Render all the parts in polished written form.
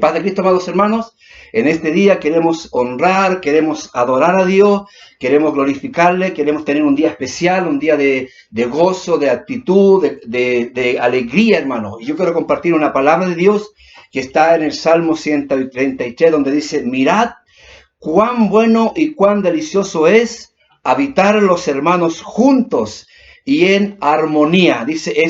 Paz de Cristo, amados hermanos, en este día queremos honrar, queremos adorar a Dios, queremos glorificarle, queremos tener un día especial, un día de gozo, de actitud, de alegría, hermanos. Y yo quiero compartir una palabra de Dios que está en el Salmo 133, donde dice: mirad cuán bueno y cuán delicioso es habitar los hermanos juntos y en armonía. Dice,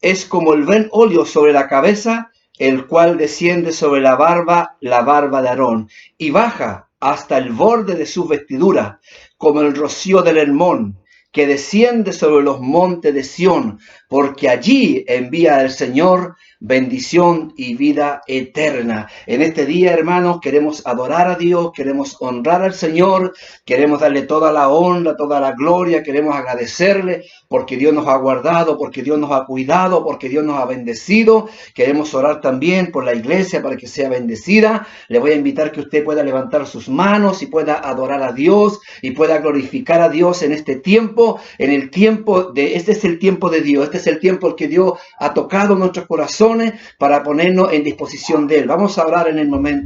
es como el buen óleo sobre la cabeza, el cual desciende sobre la barba de Aarón, y baja hasta el borde de sus vestiduras, como el rocío del Hermón, que desciende sobre los montes de Sión, porque allí envía el Señor bendición y vida eterna. En este día, hermanos, queremos adorar a Dios, queremos honrar al Señor, queremos darle toda la honra, toda la gloria, queremos agradecerle porque Dios nos ha guardado, porque Dios nos ha cuidado, porque Dios nos ha bendecido. Queremos orar también por la iglesia para que sea bendecida. Le voy a invitar que usted pueda levantar sus manos y pueda adorar a Dios y pueda glorificar a Dios en este tiempo, este es el tiempo de Dios, este es el tiempo en que Dios ha tocado nuestros corazones para ponernos en disposición de Él. Vamos a orar en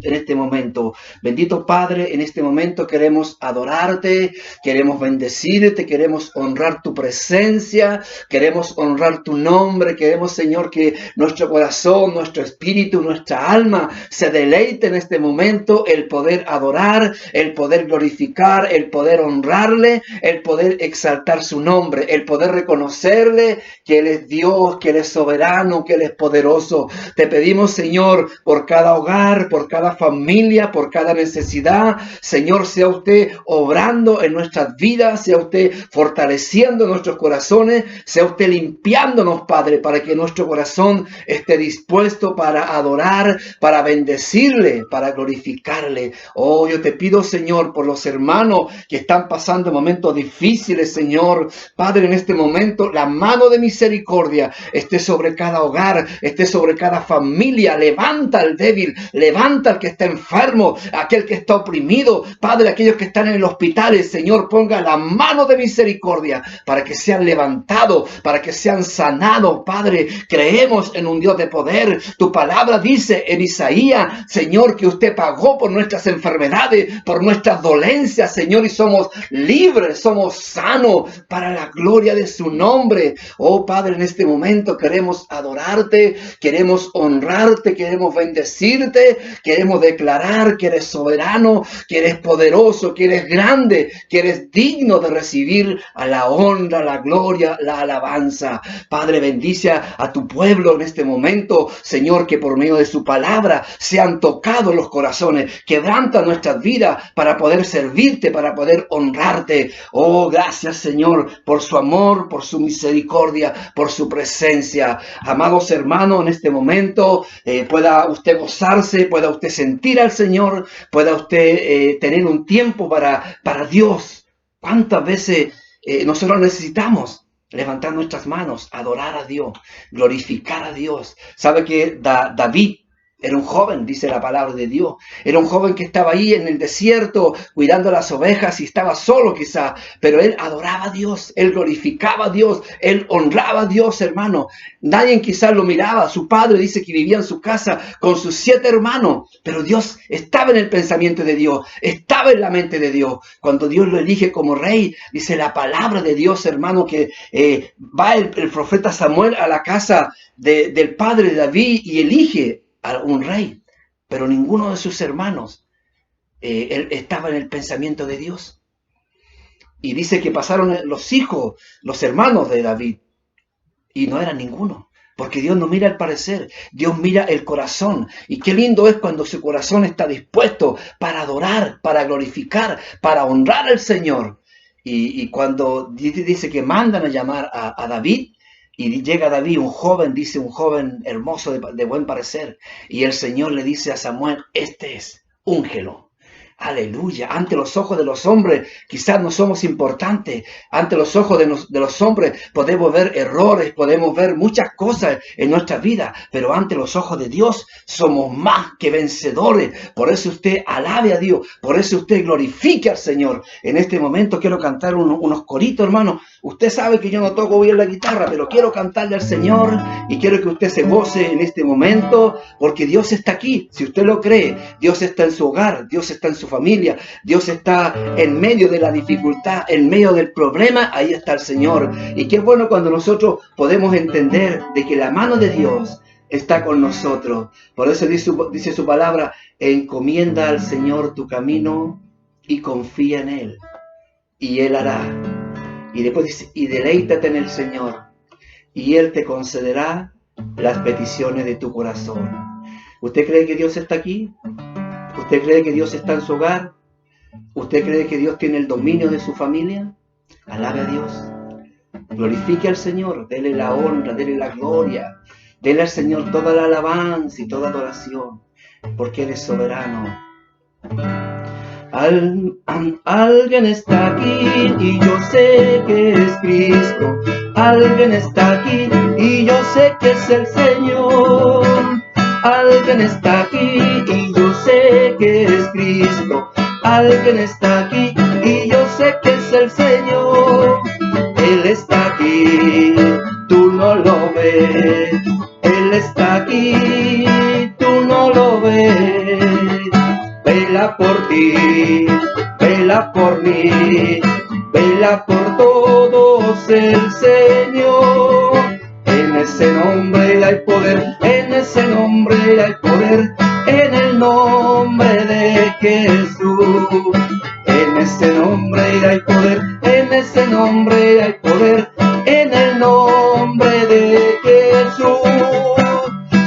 este momento. Bendito Padre, en este momento queremos adorarte, queremos bendecirte, queremos honrar tu presencia, queremos honrar tu nombre, queremos, Señor, que nuestro corazón, nuestro espíritu, nuestra alma se deleite en este momento, el poder adorar, el poder glorificar, el poder honrarle, el poder exaltar su nombre, el poder reconocerle que Él es Dios, que Él es soberano, que Él es poderoso. Te pedimos, Señor, por cada hogar, por cada familia, por cada necesidad. Señor, sea usted obrando en nuestras vidas, sea usted fortaleciendo nuestros corazones, sea usted limpiándonos, Padre, para que nuestro corazón esté dispuesto para adorar, para bendecirle, para glorificarle. Oh, yo te pido, Señor, por los hermanos que están pasando momentos difíciles, Señor. Padre, en este momento, la mano de misericordia esté sobre cada hogar, esté sobre cada familia. Levanta al débil, levanta al que está enfermo, aquel que está oprimido. Padre, aquellos que están en el hospital, Señor, ponga la mano de misericordia para que sean levantados, para que sean sanados. Padre, creemos en un Dios de poder. Tu palabra dice en Isaías, Señor, que usted pagó por nuestras enfermedades, por nuestras dolencias, Señor, y somos libres, somos sanos para la gloria de su nombre. Oh Padre, en este momento queremos adorarte, queremos honrarte, queremos bendecirte, queremos declarar que eres soberano, que eres poderoso, que eres grande, que eres digno de recibir a la honra, la gloria, la alabanza. Padre, bendice a tu pueblo en este momento, Señor, que por medio de su palabra sean tocados los corazones, quebranta nuestras vidas para poder servirte, para poder honrarte. Oh, gracias, Señor, por su amor, por su misericordia, por su presencia. Amados hermanos, en este momento pueda usted gozarse, pueda usted sentir al Señor, pueda usted tener un tiempo para Dios. ¿Cuántas veces nosotros necesitamos levantar nuestras manos, adorar a Dios, glorificar a Dios? ¿Sabe que David era un joven, dice la palabra de Dios? Era un joven que estaba ahí en el desierto cuidando las ovejas y estaba solo quizá, pero él adoraba a Dios, él glorificaba a Dios, él honraba a Dios, hermano. Nadie quizás lo miraba. Su padre dice que vivía en su casa con sus 7 hermanos, pero Dios estaba en el pensamiento de Dios, estaba en la mente de Dios. Cuando Dios lo elige como rey, dice la palabra de Dios, hermano, que va el profeta Samuel a la casa del padre de David y elige a un rey, pero ninguno de sus hermanos él estaba en el pensamiento de Dios. Y dice que pasaron los hijos, los hermanos de David, y no era ninguno, porque Dios no mira el parecer, Dios mira el corazón. Y qué lindo es cuando su corazón está dispuesto para adorar, para glorificar, para honrar al Señor. Y cuando dice que mandan a llamar a David, y llega David, un joven, dice, un joven hermoso de buen parecer, y el Señor le dice a Samuel: este es, úngelo. Aleluya. Ante los ojos de los hombres quizás no somos importantes. Ante los ojos de los hombres podemos ver errores, podemos ver muchas cosas en nuestra vida, pero ante los ojos de Dios somos más que vencedores. Por eso usted alabe a Dios, por eso usted glorifique al Señor. En este momento quiero cantar unos coritos, hermano. Usted sabe que yo no toco bien la guitarra, pero quiero cantarle al Señor y quiero que usted se goce en este momento, porque Dios está aquí. Si usted lo cree, Dios está en su hogar, Dios está en su familia, Dios está en medio de la dificultad, en medio del problema, ahí está el Señor. Y qué bueno cuando nosotros podemos entender de que la mano de Dios está con nosotros. Por eso dice su palabra: encomienda al Señor tu camino y confía en Él, y Él hará. Y después dice: y deleítate en el Señor, y Él te concederá las peticiones de tu corazón. ¿Usted cree que Dios está aquí? ¿Usted cree que Dios está en su hogar? ¿Usted cree que Dios tiene el dominio de su familia? Alabe a Dios. Glorifique al Señor. Dele la honra, dele la gloria. Dele al Señor toda la alabanza y toda adoración, porque Él es soberano. Alguien está aquí y yo sé que es Cristo. Alguien está aquí y yo sé que es el Señor. Alguien está aquí y yo sé que es Cristo. Alguien está aquí y yo sé que es el Señor. Él está aquí, tú no lo ves. Él está aquí, tú no lo ves. Vela por ti, vela por mí, vela por todos el Señor. En ese nombre hay poder, en ese nombre hay poder, en el nombre de Jesús. En ese nombre hay poder, en ese nombre hay poder, en el nombre de Jesús.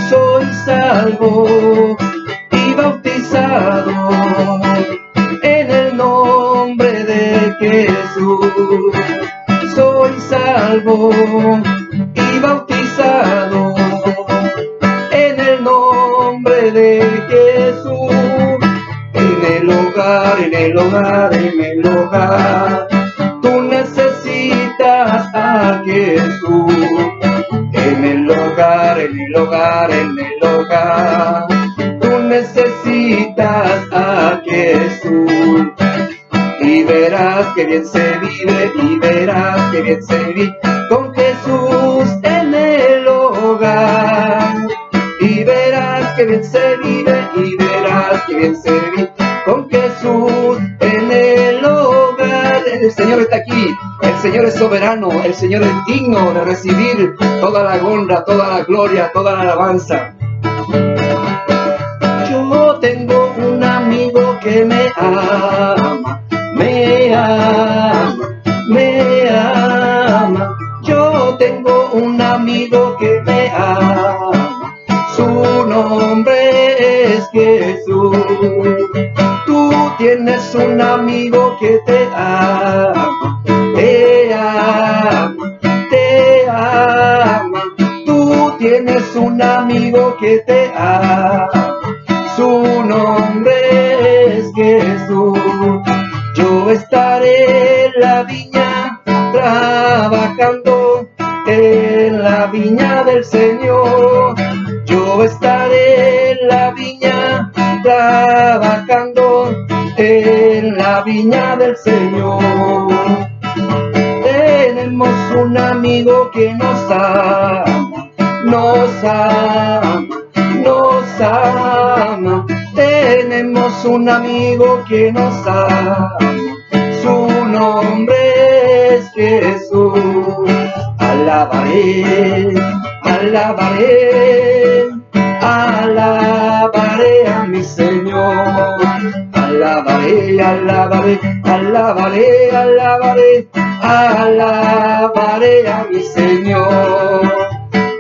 Soy salvo y bautizado en el nombre de Jesús. Soy salvo y bautizado en el nombre de Jesús. En el hogar, en el hogar, en el hogar, tú necesitas a Jesús. En el hogar, en el hogar, en el hogar, tú necesitas a Jesús. Y verás que bien se vive, y verás que bien se vive con Jesús en el hogar. Y verás que bien se vive, y verás que bien se vive con Jesús en el hogar. El Señor está aquí, el Señor es soberano, el Señor es digno de recibir toda la honra, toda la gloria, toda la alabanza. Yo tengo un amigo que me ama, me ama, me ama. Yo tengo un amigo que me ama, su nombre es Jesús. Tú tienes un amigo que te ama, te ama, te ama. Tú tienes un amigo que te ama, su nombre es Jesús. Yo estaré en la viña trabajando, en la viña del Señor. Yo estaré en la viña trabajando, en la viña del Señor. Tenemos un amigo que nos ama, nos ama, nos ama. Tenemos un amigo que nos ama, su nombre es Jesús. Alabaré, alabaré, alabaré a mi Señor. Alabaré, alabaré, alabaré, alabaré, alabaré a mi Señor.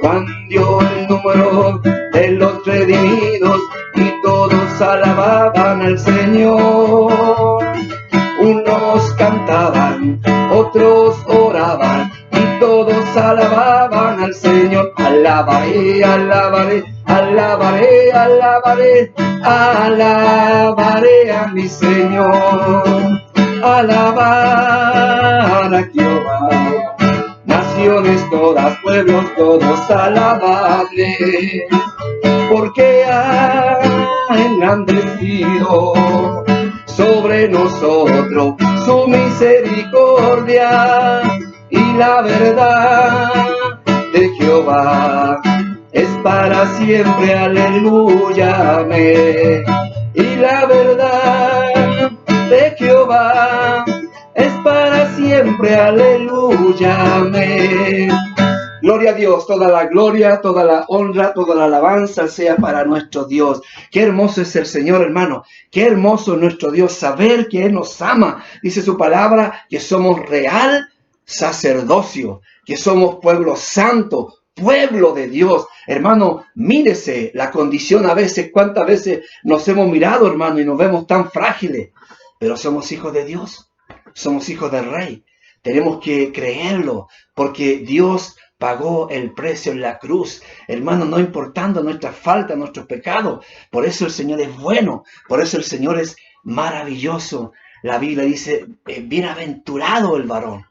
Cuando dio el número de los redimidos y todos alababan al Señor. Unos cantaban, otros oraban y todos alababan al Señor. Alabaré, alabaré, alabaré, alabaré, alabaré a mi Señor. Alabar a Jehová. Naciones todas, pueblos todos, alabarle, porque ha engrandecido sobre nosotros su misericordia, y la verdad de Jehová es para siempre, aleluya, amén. Y la verdad de Jehová es para siempre, aleluya, amén. Gloria a Dios, toda la gloria, toda la honra, toda la alabanza sea para nuestro Dios. Qué hermoso es el Señor, hermano. Qué hermoso es nuestro Dios, saber que Él nos ama. Dice su palabra que somos real sacerdocio, que somos pueblo santo, pueblo de Dios. Hermano, mírese la condición a veces, cuántas veces nos hemos mirado, hermano, y nos vemos tan frágiles. Pero somos hijos de Dios, somos hijos del Rey. Tenemos que creerlo, porque Dios pagó el precio en la cruz, hermano, no importando nuestras faltas, nuestros pecados. Por eso el Señor es bueno, por eso el Señor es maravilloso. La Biblia dice, bienaventurado el varón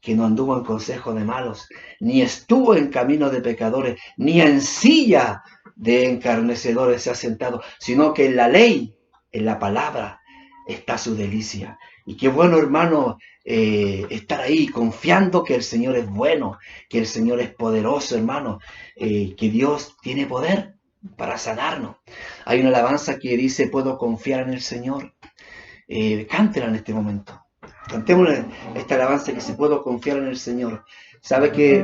que no anduvo en consejo de malos, ni estuvo en camino de pecadores, ni en silla de encarnecedores se ha sentado, sino que en la ley, en la palabra, está su delicia. Y qué bueno, hermano, estar ahí confiando que el Señor es bueno, que el Señor es poderoso, hermano, que Dios tiene poder para sanarnos. Hay una alabanza que dice, puedo confiar en el Señor. Cántela en este momento. Cantemos esta alabanza que se puedo confiar en el Señor. ¿Sabe que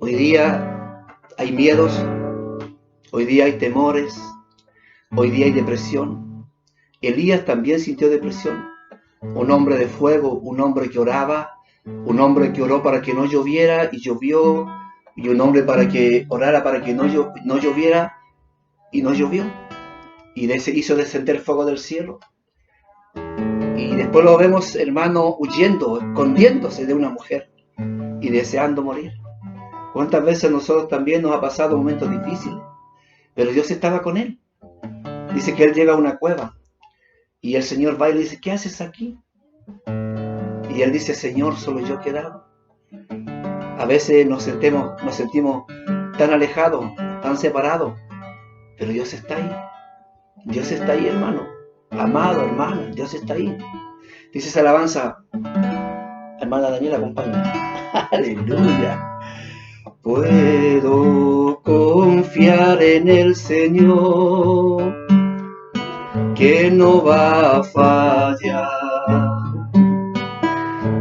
hoy día hay miedos? Hoy día hay temores. Hoy día hay depresión. Elías también sintió depresión. Un hombre de fuego, un hombre que oraba, un hombre que oró para que no lloviera y llovió, y un hombre para que orara para que no lloviera y no llovió. Y hizo descender fuego del cielo. Y después lo vemos, hermano, huyendo, escondiéndose de una mujer y deseando morir. ¿Cuántas veces a nosotros también nos ha pasado momentos difíciles? Pero Dios estaba con él. Dice que él llega a una cueva y el Señor va y le dice, ¿qué haces aquí? Y él dice, Señor, solo yo he quedado. A veces nos sentimos tan alejados, tan separados, pero Dios está ahí. Dios está ahí, hermano. Amado, hermana, Dios está ahí. Dice esa alabanza, hermana Daniela, acompáñame. Aleluya. Puedo confiar en el Señor, que no va a fallar.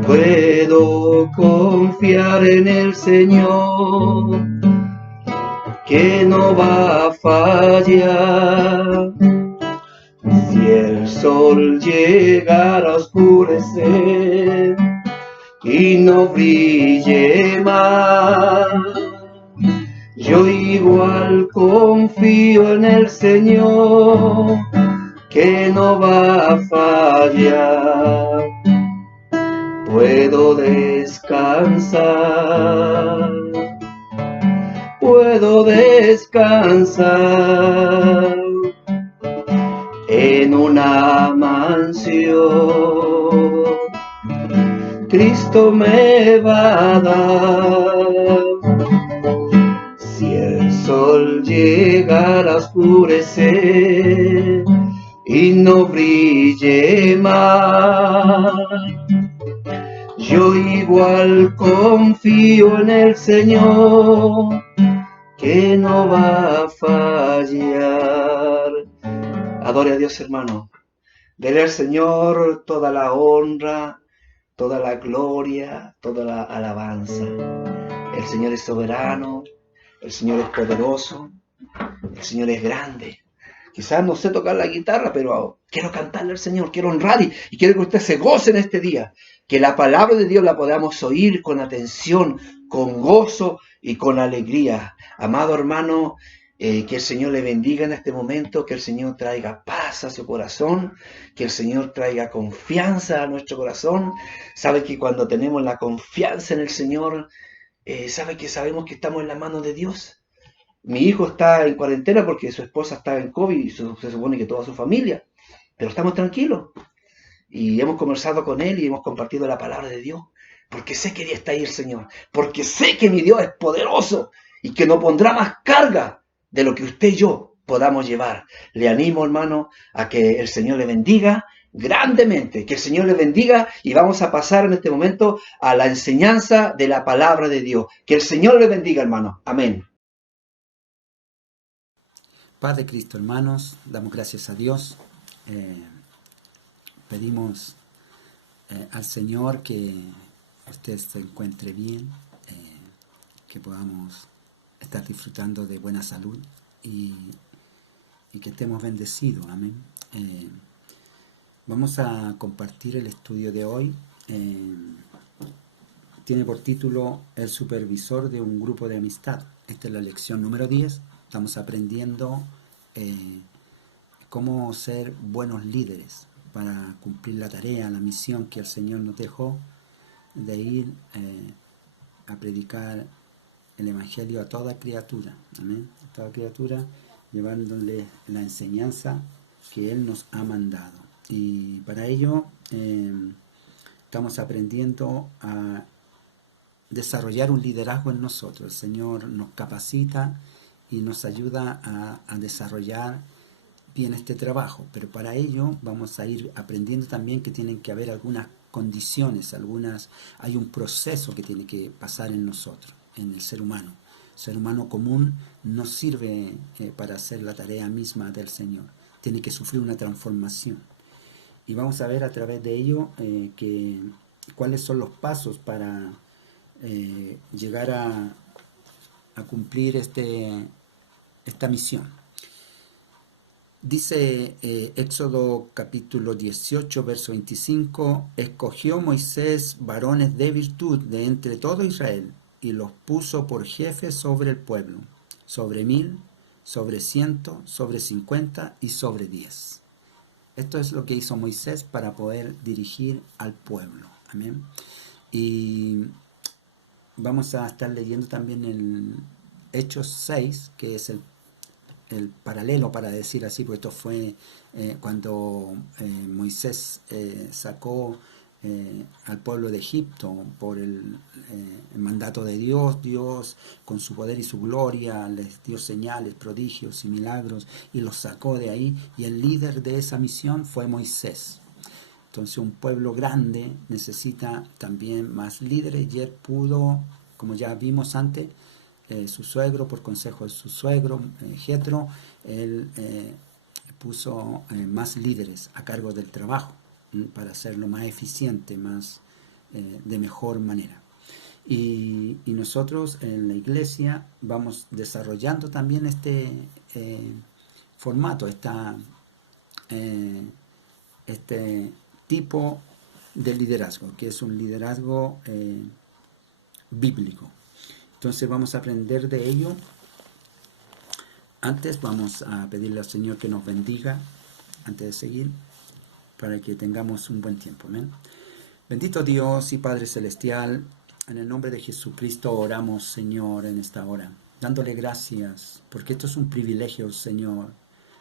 Puedo confiar en el Señor, que no va a fallar. Si el sol llegara a oscurecer y no brille más, yo igual confío en el Señor, que no va a fallar. Puedo descansar, en una mansión. Cristo me va a dar. Si el sol llegara a oscurecer y no brille más, yo igual confío en el Señor, que no va a fallar. Adore a Dios, hermano. Dele al Señor toda la honra, toda la gloria, toda la alabanza. El Señor es soberano, el Señor es poderoso, el Señor es grande. Quizás no sé tocar la guitarra, pero quiero cantarle al Señor, quiero honrar y quiero que usted se goce en este día. Que la palabra de Dios la podamos oír con atención, con gozo y con alegría. Amado hermano, que el Señor le bendiga en este momento, que el Señor traiga paz a su corazón, que el Señor traiga confianza a nuestro corazón. Sabe que cuando tenemos la confianza en el Señor, ¿Sabe que sabemos que estamos en las manos de Dios? Mi hijo está en cuarentena porque su esposa está en COVID y se supone que toda su familia, pero estamos tranquilos. Y hemos conversado con él y hemos compartido la palabra de Dios, porque sé que Dios está ahí el Señor, porque sé que mi Dios es poderoso y que no pondrá más carga de lo que usted y yo podamos llevar. Le animo, hermano, a que el Señor le bendiga grandemente, que el Señor le bendiga y vamos a pasar en este momento a la enseñanza de la palabra de Dios. Que el Señor le bendiga, hermano. Amén. Paz de Cristo, hermanos, damos gracias a Dios. Eh, Pedimos al Señor que usted se encuentre bien, que podamos estar disfrutando de buena salud y, y que estemos bendecidos. Amén. Eh, Vamos a compartir el estudio de hoy. Tiene por título El supervisor de un grupo de amistad. Esta es la lección número 10. Estamos aprendiendo cómo ser buenos líderes para cumplir la tarea, la misión que el Señor nos dejó de ir a predicar el Evangelio a toda criatura. Amén. A toda criatura, llevándole la enseñanza que Él nos ha mandado. Y para ello estamos aprendiendo a desarrollar un liderazgo en nosotros. El Señor nos capacita y nos ayuda a desarrollar bien este trabajo, pero para ello vamos a ir aprendiendo también que tienen que haber algunas condiciones, hay un proceso que tiene que pasar en nosotros, en el ser humano. El ser humano común no sirve para hacer la tarea misma del Señor, tiene que sufrir una transformación. Y vamos a ver a través de ello cuáles son los pasos para llegar a cumplir esta misión. Dice Éxodo capítulo 18, verso 25, escogió Moisés varones de virtud de entre todo Israel y los puso por jefes sobre el pueblo, sobre 1000, sobre 100, sobre 50 y sobre 10. Esto es lo que hizo Moisés para poder dirigir al pueblo. Amén. Y vamos a estar leyendo también el Hechos 6, que es el paralelo, para decir así, porque esto fue cuando Moisés sacó al pueblo de Egipto por el mandato de Dios. Dios con su poder y su gloria les dio señales, prodigios y milagros y los sacó de ahí, y el líder de esa misión fue Moisés. Entonces un pueblo grande necesita también más líderes, y él pudo, como ya vimos antes, su suegro, por consejo de su suegro, Jetro, él puso más líderes a cargo del trabajo para hacerlo más eficiente, de mejor manera. Y nosotros en la iglesia vamos desarrollando también este formato, este tipo de liderazgo, que es un liderazgo bíblico. Entonces vamos a aprender de ello. Antes vamos a pedirle al Señor que nos bendiga, antes de seguir, para que tengamos un buen tiempo. ¿Amén? Bendito Dios y Padre Celestial, en el nombre de Jesucristo oramos, Señor, en esta hora, dándole gracias, porque esto es un privilegio, Señor,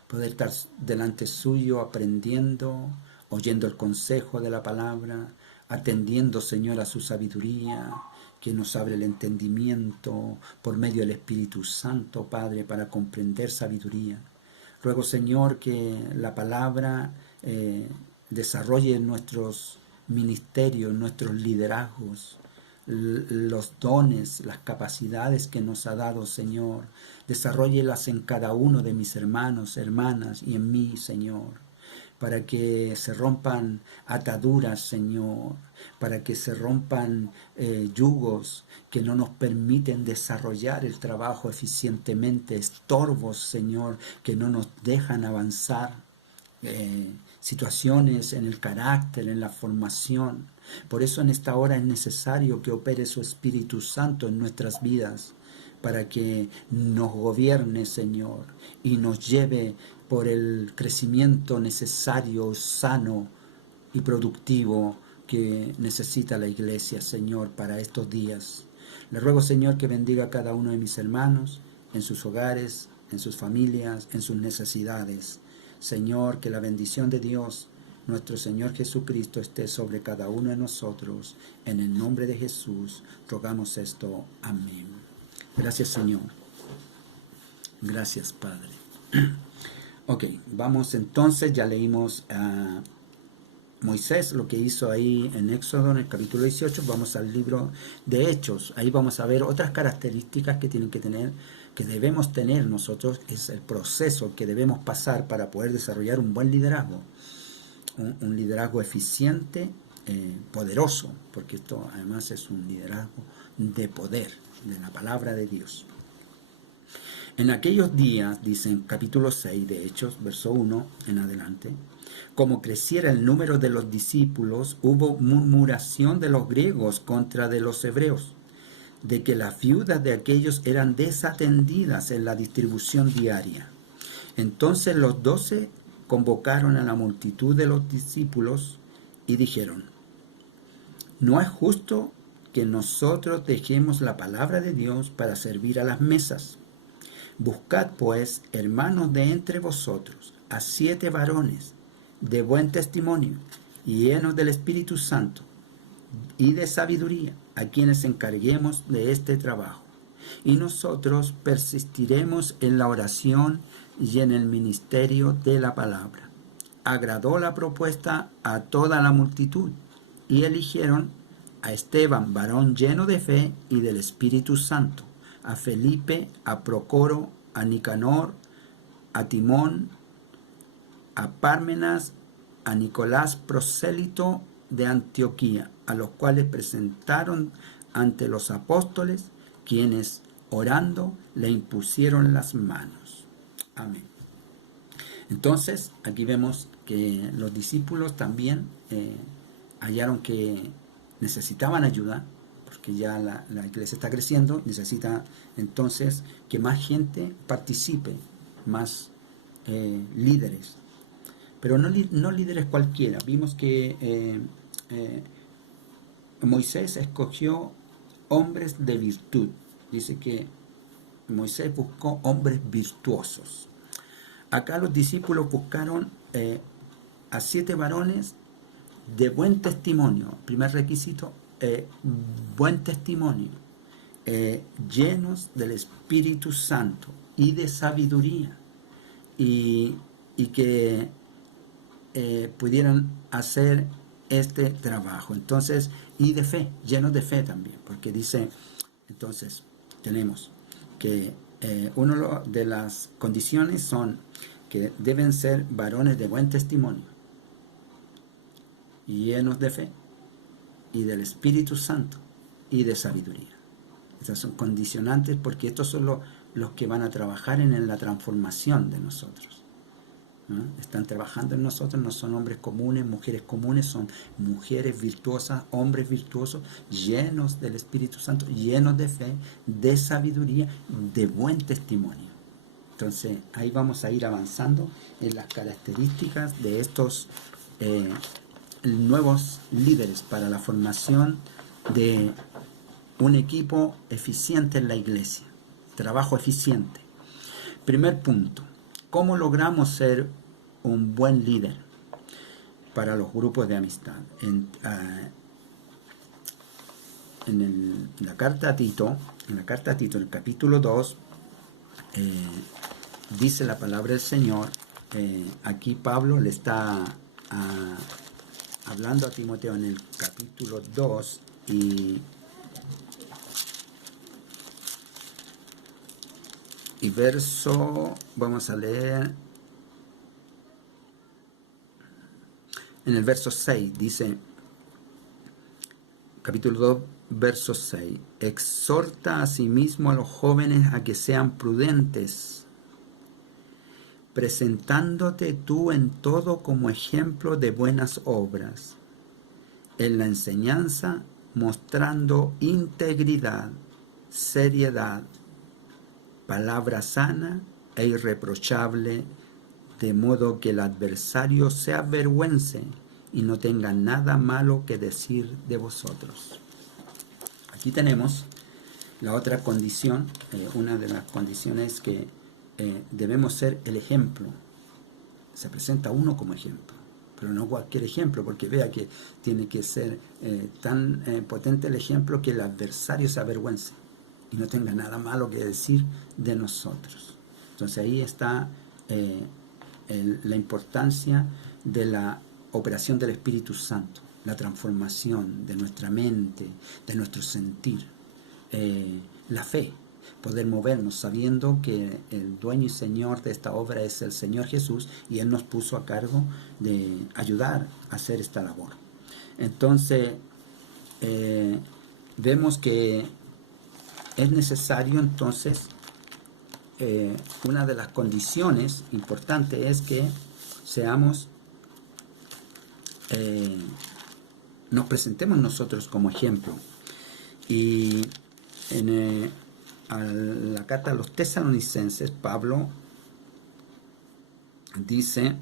poder estar delante suyo, aprendiendo, oyendo el consejo de la palabra, atendiendo, Señor, a su sabiduría, que nos abre el entendimiento por medio del Espíritu Santo, Padre, para comprender sabiduría. Ruego, Señor, que la palabra desarrolle nuestros ministerios, nuestros liderazgos, los dones, las capacidades que nos ha dado, Señor. Desarróllelas en cada uno de mis hermanos, hermanas y en mí, Señor, para que se rompan ataduras, Señor, para que se rompan yugos que no nos permiten desarrollar el trabajo eficientemente, estorbos, Señor, que no nos dejan avanzar, situaciones en el carácter, en la formación. Por eso en esta hora es necesario que opere su Espíritu Santo en nuestras vidas, para que nos gobierne, Señor, y nos lleve por el crecimiento necesario, sano y productivo que necesita la iglesia, Señor, para estos días. Le ruego, Señor, que bendiga a cada uno de mis hermanos en sus hogares, en sus familias, en sus necesidades. Señor, que la bendición de Dios, nuestro Señor Jesucristo, esté sobre cada uno de nosotros. En el nombre de Jesús rogamos esto. Amén. Gracias, Señor. Gracias, Padre. Ok, vamos entonces, ya leímos a Moisés, lo que hizo ahí en Éxodo, en el capítulo 18, vamos al libro de Hechos. Ahí vamos a ver otras características que tienen que tener, que debemos tener nosotros, es el proceso que debemos pasar para poder desarrollar un buen liderazgo. Un liderazgo eficiente, poderoso, porque esto además es un liderazgo de poder, de la palabra de Dios. En aquellos días, dice en capítulo 6 de Hechos, verso 1 en adelante, como creciera el número de los discípulos, hubo murmuración de los griegos contra de los hebreos, de que las viudas de aquellos eran desatendidas en la distribución diaria. Entonces los 12 convocaron a la multitud de los discípulos y dijeron: no es justo que nosotros dejemos la palabra de Dios para servir a las mesas. Buscad pues, hermanos de entre vosotros, a 7 varones de buen testimonio, llenos del Espíritu Santo y de sabiduría, a quienes encarguemos de este trabajo. Y nosotros persistiremos en la oración y en el ministerio de la palabra. Agradó la propuesta a toda la multitud, y eligieron a Esteban, varón lleno de fe y del Espíritu Santo, a Felipe, a Procoro, a Nicanor, a Timón, a Pármenas, a Nicolás, prosélito de Antioquía, a los cuales presentaron ante los apóstoles, quienes, orando, le impusieron las manos. Amén. Entonces, aquí vemos que los discípulos también hallaron que necesitaban ayuda, porque ya la iglesia está creciendo, necesita entonces que más gente participe, más líderes. Pero no líderes cualquiera. Vimos que Moisés escogió hombres de virtud. Dice que Moisés buscó hombres virtuosos. Acá los discípulos buscaron a 7 varones de buen testimonio. Primer requisito, buen testimonio, llenos del Espíritu Santo y de sabiduría, y que pudieran hacer este trabajo. Entonces, y de fe, llenos de fe también, porque dice, entonces, tenemos que una de las condiciones son que deben ser varones de buen testimonio, llenos de fe y del Espíritu Santo y de sabiduría. Esas son condicionantes, porque estos son los que van a trabajar en la transformación de nosotros, ¿no? Están trabajando en nosotros, no son hombres comunes, mujeres comunes, son mujeres virtuosas, hombres virtuosos, llenos del Espíritu Santo, llenos de fe, de sabiduría, de buen testimonio. Entonces ahí vamos a ir avanzando en las características de estos nuevos líderes para la formación de un equipo eficiente en la iglesia, trabajo eficiente. Primer punto: ¿cómo logramos ser un buen líder para los grupos de amistad? En la carta a Tito, en el capítulo 2, dice la palabra del Señor. Aquí Pablo le está hablando a Timoteo en el capítulo 2 y verso, vamos a leer en el verso 6, dice, capítulo 2, verso 6, exhorta asimismo a los jóvenes a que sean prudentes, presentándote tú en todo como ejemplo de buenas obras, en la enseñanza mostrando integridad, seriedad, palabra sana e irreprochable, de modo que el adversario se avergüence y no tenga nada malo que decir de vosotros. Aquí tenemos La otra condición, una de las condiciones es que debemos ser el ejemplo. Se presenta uno como ejemplo, pero no cualquier ejemplo, porque vea que tiene que ser tan potente el ejemplo que el adversario se avergüence y no tenga nada malo que decir de nosotros. Entonces ahí está la importancia de la operación del Espíritu Santo, la transformación de nuestra mente, de nuestro sentir, la fe, poder movernos sabiendo que el dueño y señor de esta obra es el Señor Jesús y Él nos puso a cargo de ayudar a hacer esta labor. Entonces vemos que es necesario entonces una de las condiciones importantes es que seamos nos presentemos nosotros como ejemplo. Y en la carta a los tesalonicenses, Pablo dice,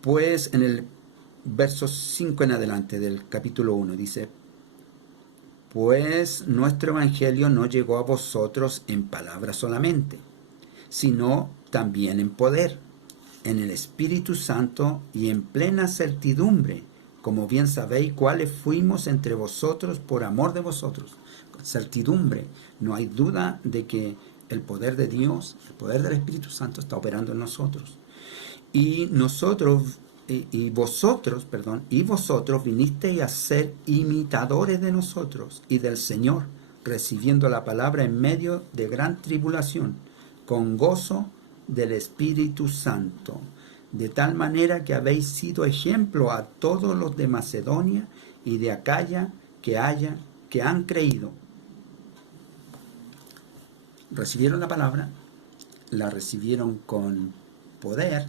pues en el verso 5 en adelante del capítulo 1, dice, pues nuestro evangelio no llegó a vosotros en palabras solamente, sino también en poder, en el Espíritu Santo y en plena certidumbre, como bien sabéis cuáles fuimos entre vosotros por amor de vosotros. Certidumbre, no hay duda de que el poder de Dios, el poder del Espíritu Santo está operando en nosotros. Y vosotros vinisteis a ser imitadores de nosotros y del Señor, recibiendo la palabra en medio de gran tribulación, con gozo del Espíritu Santo, de tal manera que habéis sido ejemplo a todos los de Macedonia y de Acaya que han creído. Recibieron la palabra, la recibieron con poder,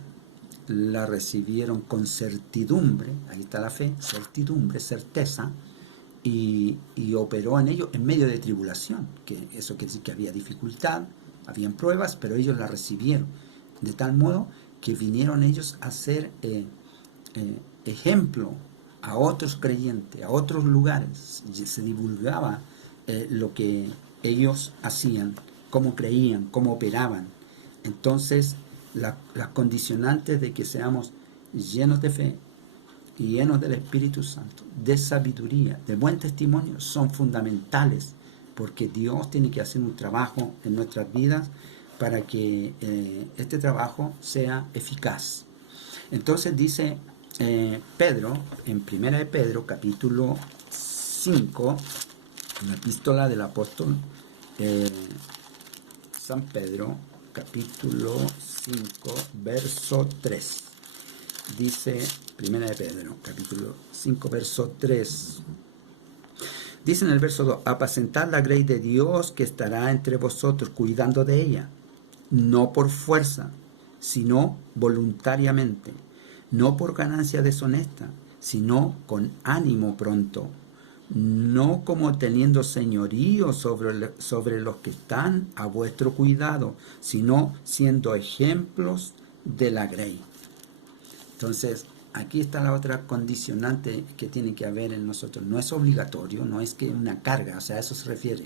la recibieron con certidumbre, ahí está la fe, certidumbre, certeza, y operó en ellos en medio de tribulación, que eso quiere decir que había dificultad, habían pruebas, pero ellos la recibieron, de tal modo que vinieron ellos a ser ejemplo a otros creyentes, a otros lugares, se divulgaba lo que ellos hacían, cómo creían, cómo operaban. Entonces, las condicionantes de que seamos llenos de fe y llenos del Espíritu Santo, de sabiduría, de buen testimonio, son fundamentales, porque Dios tiene que hacer un trabajo en nuestras vidas para que este trabajo sea eficaz. Entonces dice Pedro, en 1 de Pedro, capítulo 5, en la epístola del apóstol San Pedro, capítulo 5, verso 3. Dice 1 de Pedro, capítulo 5, verso 3. Dice en el verso 2, apacentad la grey de Dios que estará entre vosotros, cuidando de ella, no por fuerza, sino voluntariamente, no por ganancia deshonesta, sino con ánimo pronto, no como teniendo señorío sobre los que están a vuestro cuidado, sino siendo ejemplos de la grey. Entonces, aquí está la otra condicionante que tiene que haber en nosotros. No es obligatorio, no es que una carga, o sea, a eso se refiere,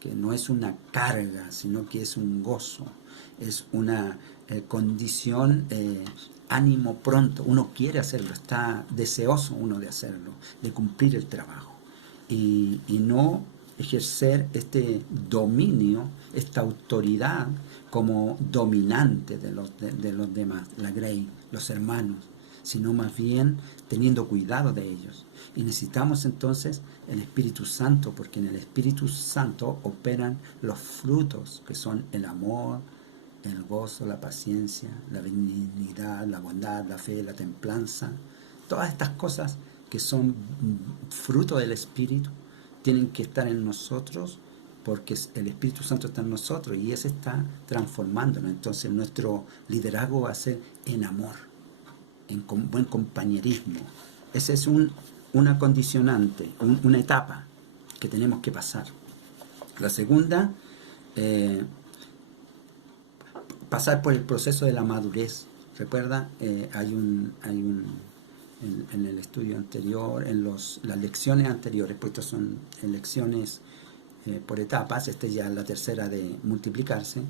que no es una carga, sino que es un gozo, es una condición, ánimo pronto. Uno quiere hacerlo, está deseoso uno de hacerlo, de cumplir el trabajo. Y no ejercer este dominio, esta autoridad como dominante de los demás, la grey, los hermanos, sino más bien teniendo cuidado de ellos. Y necesitamos entonces el Espíritu Santo, porque en el Espíritu Santo operan los frutos que son el amor, el gozo, la paciencia, la benignidad, la bondad, la fe, la templanza. Todas estas cosas que son fruto del Espíritu tienen que estar en nosotros, porque el Espíritu Santo está en nosotros y ese está transformándonos. Entonces nuestro liderazgo va a ser en amor, en buen compañerismo. Esa es una condicionante, una etapa que tenemos que pasar. La segunda, pasar por el proceso de la madurez. Recuerda, hay un en el estudio anterior, en las lecciones anteriores, pues estas son lecciones por etapas. Esta ya es la tercera de multiplicarse.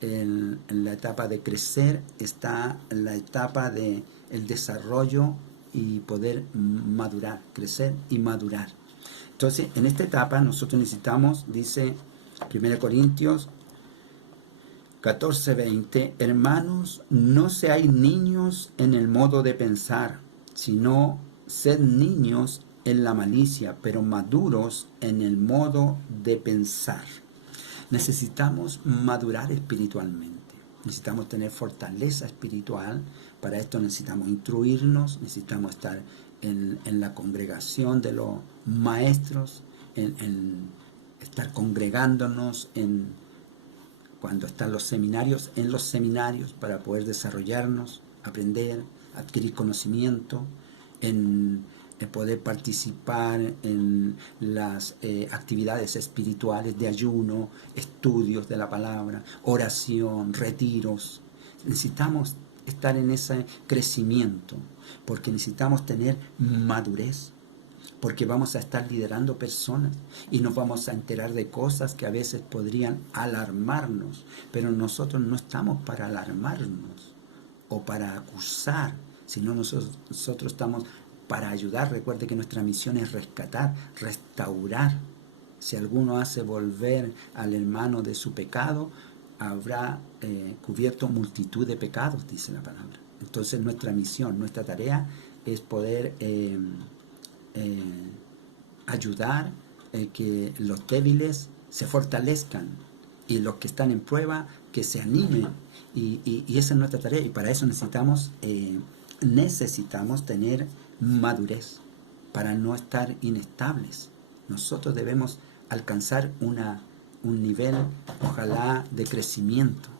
En la etapa de crecer está la etapa de el desarrollo y poder madurar, crecer y madurar. Entonces, en esta etapa nosotros necesitamos, dice 1 Corintios 14:20, hermanos, no seáis niños en el modo de pensar, sino sed niños en la malicia, pero maduros en el modo de pensar. Necesitamos madurar espiritualmente, necesitamos tener fortaleza espiritual. Para esto necesitamos instruirnos, necesitamos estar en la congregación de los maestros, en estar congregándonos cuando están los seminarios, en los seminarios, para poder desarrollarnos, aprender, adquirir conocimiento, en poder participar en las actividades espirituales de ayuno, estudios de la palabra, oración, retiros. Necesitamos estar en ese crecimiento, porque necesitamos tener madurez, porque vamos a estar liderando personas y nos vamos a enterar de cosas que a veces podrían alarmarnos, pero nosotros no estamos para alarmarnos o para acusar, sino nosotros estamos para ayudar. Recuerde que nuestra misión es rescatar, restaurar. Si alguno hace volver al hermano de su pecado, habrá cubierto multitud de pecados, dice la palabra. Entonces nuestra misión, nuestra tarea es poder ayudar que los débiles se fortalezcan y los que están en prueba que se animen, y esa es nuestra tarea, y para eso necesitamos tener madurez para no estar inestables. Nosotros debemos alcanzar un nivel, ojalá, de crecimiento,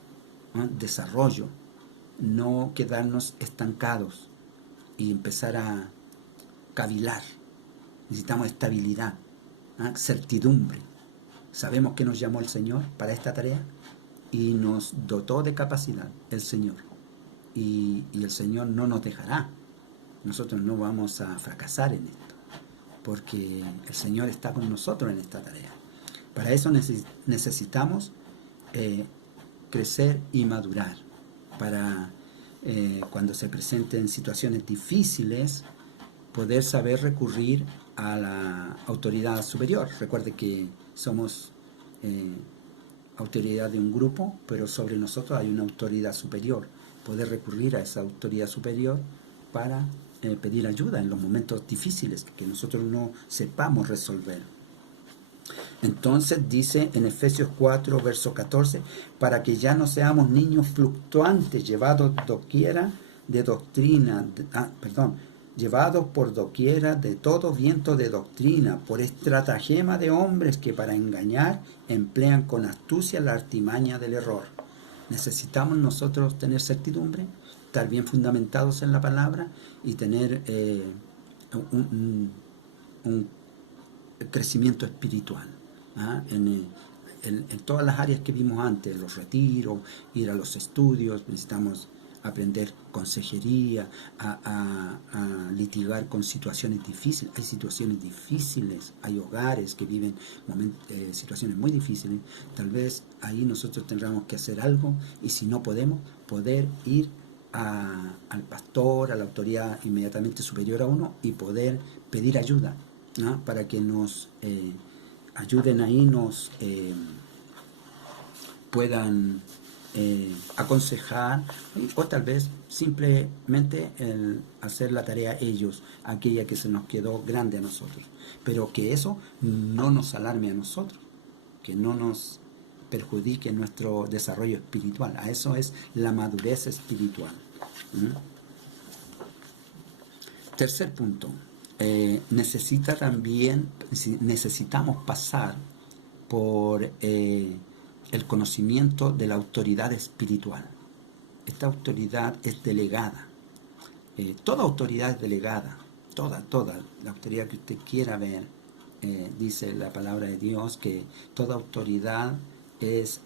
¿no? Desarrollo, no quedarnos estancados y empezar a cavilar. Necesitamos estabilidad, ¿no? Certidumbre. Sabemos que nos llamó el Señor para esta tarea y nos dotó de capacidad el Señor, y el Señor no nos dejará. Nosotros no vamos a fracasar en esto, porque el Señor está con nosotros en esta tarea. Para eso necesitamos crecer y madurar, para cuando se presenten situaciones difíciles, poder saber recurrir a la autoridad superior. Recuerde que somos autoridad de un grupo, pero sobre nosotros hay una autoridad superior. Poder recurrir a esa autoridad superior para pedir ayuda en los momentos difíciles que nosotros no sepamos resolver. Entonces dice en Efesios 4, verso 14, para que ya no seamos niños fluctuantes, llevados por doquiera de todo viento de doctrina, por estratagema de hombres que para engañar emplean con astucia la artimaña del error. Necesitamos nosotros tener certidumbre, estar bien fundamentados en la palabra y tener un crecimiento espiritual, ¿ah? En todas las áreas que vimos antes, los retiros, ir a los estudios. Necesitamos aprender consejería, a litigar con situaciones difíciles. Hay situaciones difíciles, hay hogares que viven situaciones muy difíciles. Tal vez ahí nosotros tendremos que hacer algo, y si no podemos, poder ir al pastor, a la autoridad inmediatamente superior a uno, y poder pedir ayuda, ¿no? Para que nos ayuden ahí, nos puedan aconsejar, o tal vez simplemente hacer la tarea ellos, aquella que se nos quedó grande a nosotros, pero que eso no nos alarme a nosotros, que no nos perjudique nuestro desarrollo espiritual. A eso es la madurez espiritual. Tercer punto, necesitamos pasar por el conocimiento de la autoridad espiritual. Esta autoridad es delegada. Toda autoridad es delegada. Toda la autoridad que usted quiera ver. Dice la palabra de Dios que toda autoridad es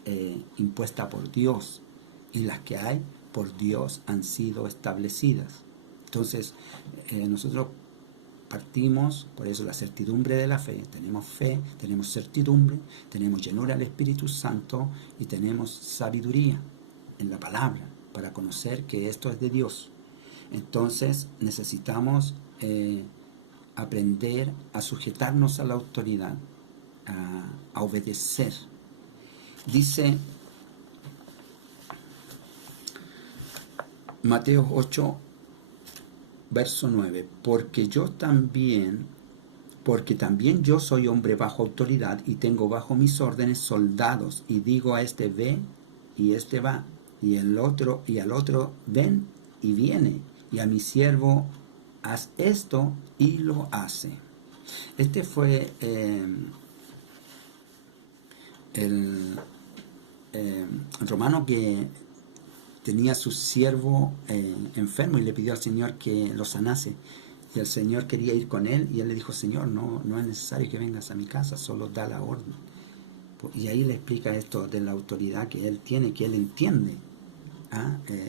impuesta por Dios, y las que hay por Dios han sido establecidas. Entonces, nosotros partimos, por eso la certidumbre de la fe, tenemos certidumbre, tenemos llenura del Espíritu Santo y tenemos sabiduría en la palabra para conocer que esto es de Dios. Entonces necesitamos aprender a sujetarnos a la autoridad, a obedecer. Dice Mateo 8, verso 9, porque también yo soy hombre bajo autoridad y tengo bajo mis órdenes soldados, y digo a este ve y este va, y al otro ven y viene, y a mi siervo haz esto y lo hace. Este fue el romano que tenía a su siervo enfermo y le pidió al Señor que lo sanase. Y el Señor quería ir con él y él le dijo: Señor, no es necesario que vengas a mi casa, solo da la orden. Y ahí le explica esto de la autoridad que él tiene, que él entiende.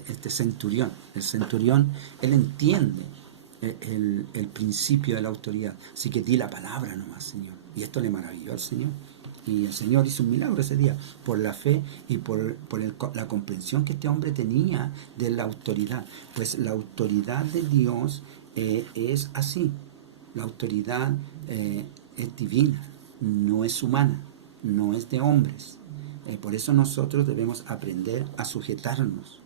Este centurión, el centurión, él entiende el principio de la autoridad. Así que di la palabra nomás, Señor. Y esto le maravilló al Señor. Y el Señor hizo un milagro ese día por la fe y por la comprensión que este hombre tenía de la autoridad. Pues la autoridad de Dios es así. La autoridad es divina, no es humana, no es de hombres. Por eso nosotros debemos aprender a sujetarnos.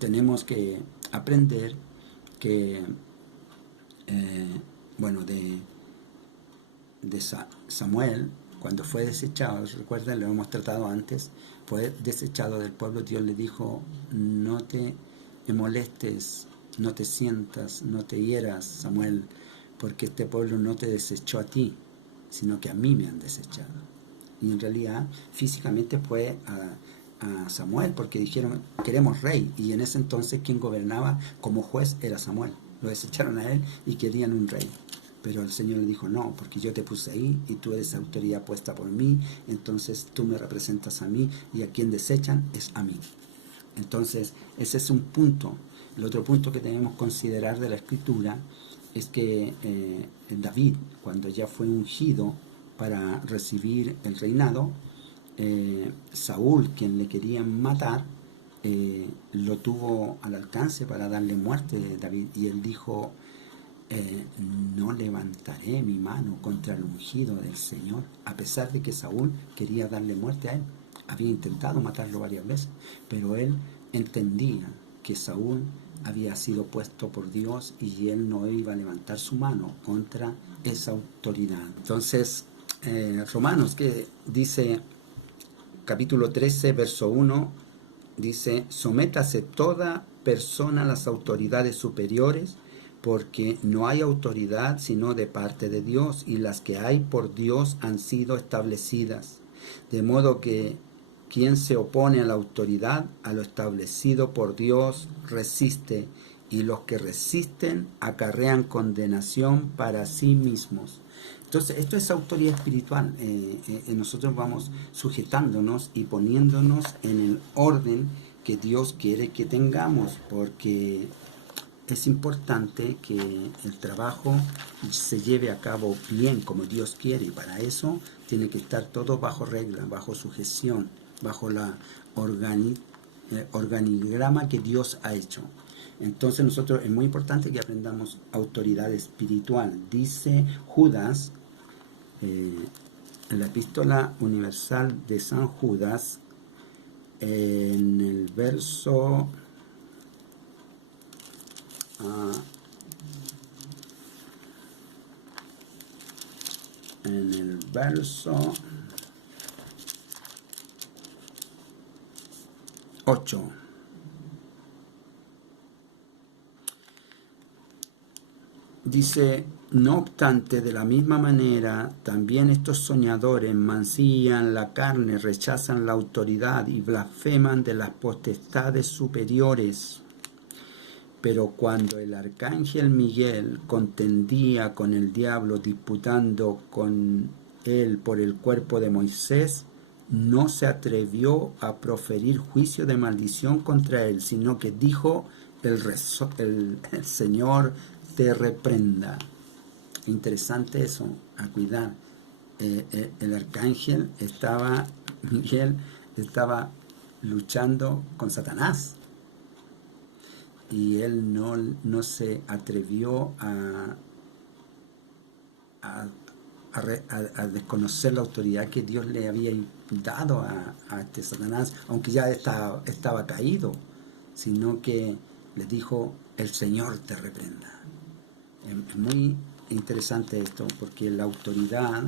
Tenemos que aprender que, de Samuel, cuando fue desechado, recuerden, lo hemos tratado antes, fue desechado del pueblo, Dios le dijo: no te molestes, no te sientas, no te hieras, Samuel, porque este pueblo no te desechó a ti, sino que a mí me han desechado. Y en realidad físicamente fue a Samuel, porque dijeron: queremos rey, y en ese entonces quien gobernaba como juez era Samuel. Lo desecharon a él y querían un rey. Pero el Señor le dijo: no, porque yo te puse ahí y tú eres autoridad puesta por mí, entonces tú me representas a mí, y a quien desechan es a mí. Entonces ese es un punto. El otro punto que debemos considerar de la Escritura es que David, cuando ya fue ungido para recibir el reinado, Saúl, quien le querían matar, lo tuvo al alcance para darle muerte a David, y él dijo: no levantaré mi mano contra el ungido del Señor, a pesar de que Saúl quería darle muerte a él. Había intentado matarlo varias veces, pero él entendía que Saúl había sido puesto por Dios y él no iba a levantar su mano contra esa autoridad. Entonces, Romanos, que dice, capítulo 13, verso 1, dice: sométase toda persona a las autoridades superiores, porque no hay autoridad sino de parte de Dios, y las que hay por Dios han sido establecidas. De modo que quien se opone a la autoridad, a lo establecido por Dios, resiste, y los que resisten acarrean condenación para sí mismos. Entonces, esto es autoridad espiritual. Nosotros vamos sujetándonos y poniéndonos en el orden que Dios quiere que tengamos, porque es importante que el trabajo se lleve a cabo bien, como Dios quiere, y para eso tiene que estar todo bajo regla, bajo sujeción, bajo la organigrama que Dios ha hecho. Entonces nosotros es muy importante que aprendamos autoridad espiritual. Dice Judas, en la epístola universal de San Judas, en el verso en el verso 8. Dice: no obstante, de la misma manera, también estos soñadores mancillan la carne, rechazan la autoridad y blasfeman de las potestades superiores. Pero cuando el arcángel Miguel contendía con el diablo, disputando con él por el cuerpo de Moisés, no se atrevió a proferir juicio de maldición contra él, sino que dijo: el Señor te reprenda. Interesante eso, a cuidar. El arcángel Miguel estaba luchando con Satanás y él no se atrevió a desconocer la autoridad que Dios le había dado a este Satanás, aunque ya estaba caído, sino que le dijo: el Señor te reprenda. Es muy interesante esto, porque la autoridad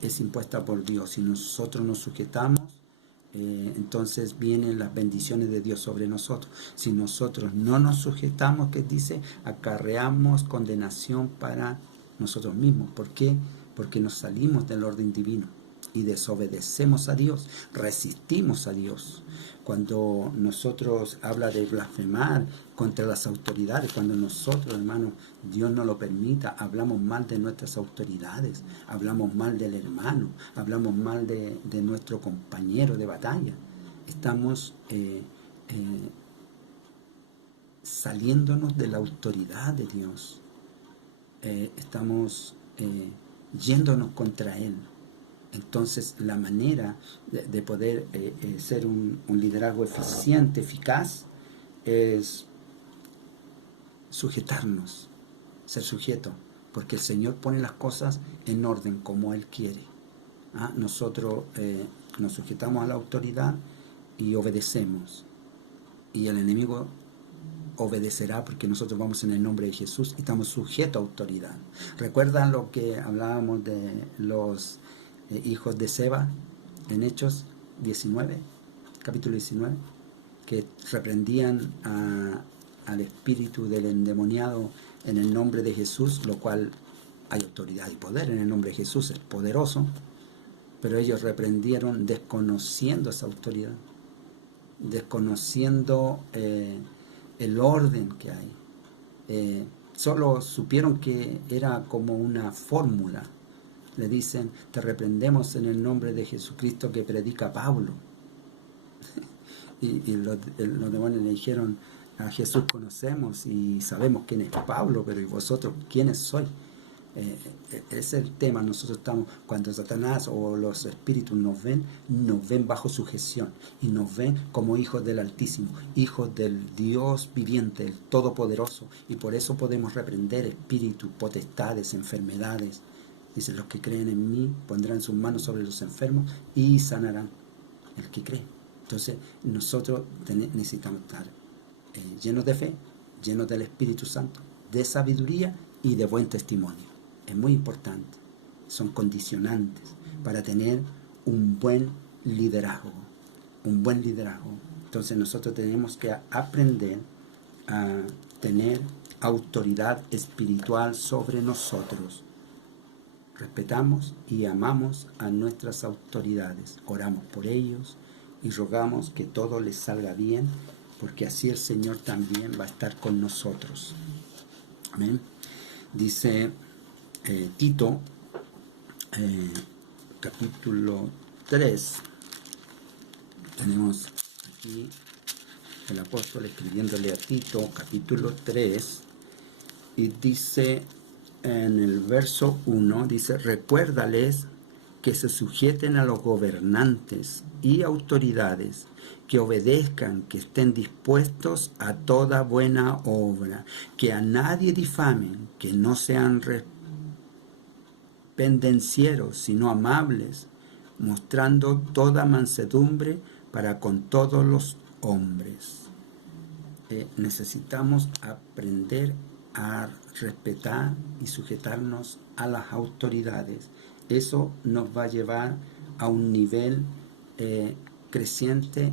es impuesta por Dios. Si nosotros nos sujetamos, entonces vienen las bendiciones de Dios sobre nosotros. Si nosotros no nos sujetamos, ¿qué dice? Acarreamos condenación para nosotros mismos. ¿Por qué? Porque nos salimos del orden divino y desobedecemos a Dios, resistimos a Dios. Cuando nosotros habla de blasfemar contra las autoridades, cuando nosotros, hermanos, Dios no lo permita, hablamos mal de nuestras autoridades, hablamos mal del hermano, hablamos mal de nuestro compañero de batalla, estamos saliéndonos de la autoridad de Dios, estamos yéndonos contra Él. Entonces, la manera de poder ser un liderazgo eficiente, eficaz, es sujetarnos, ser sujeto, porque el Señor pone las cosas en orden como Él quiere. Nosotros nos sujetamos a la autoridad y obedecemos, y el enemigo obedecerá porque nosotros vamos en el nombre de Jesús y estamos sujetos a autoridad. ¿Recuerdan lo que hablábamos de los hijos de Seba en Hechos 19, capítulo 19, que reprendían al espíritu del endemoniado en el nombre de Jesús, lo cual hay autoridad y poder en el nombre de Jesús, es poderoso, pero ellos reprendieron desconociendo esa autoridad, desconociendo el orden que hay. Solo supieron que era como una fórmula. Le dicen: te reprendemos en el nombre de Jesucristo que predica Pablo. y los demonios le dijeron: a Jesús conocemos y sabemos quién es Pablo, pero ¿y vosotros quiénes sois? Ese es el tema. Nosotros estamos, cuando Satanás o los espíritus nos ven bajo sujeción y nos ven como hijos del Altísimo, hijos del Dios viviente, el Todopoderoso, y por eso podemos reprender espíritus, potestades, enfermedades. Dice: los que creen en mí pondrán sus manos sobre los enfermos y sanarán. El que cree. Entonces nosotros necesitamos estar llenos de fe, llenos del Espíritu Santo, de sabiduría y de buen testimonio. Es muy importante. Son condicionantes para tener un buen liderazgo. Un buen liderazgo. Entonces nosotros tenemos que aprender a tener autoridad espiritual sobre nosotros. Respetamos y amamos a nuestras autoridades, oramos por ellos y rogamos que todo les salga bien, porque así el Señor también va a estar con nosotros. Amén. Dice Tito, capítulo 3, tenemos aquí el apóstol escribiéndole a Tito, capítulo 3, y dice en el verso 1, dice: recuérdales que se sujeten a los gobernantes y autoridades, que obedezcan, que estén dispuestos a toda buena obra, que a nadie difamen, que no sean pendencieros, sino amables, mostrando toda mansedumbre para con todos los hombres. Necesitamos aprender a respetar y sujetarnos a las autoridades. Eso nos va a llevar a un nivel creciente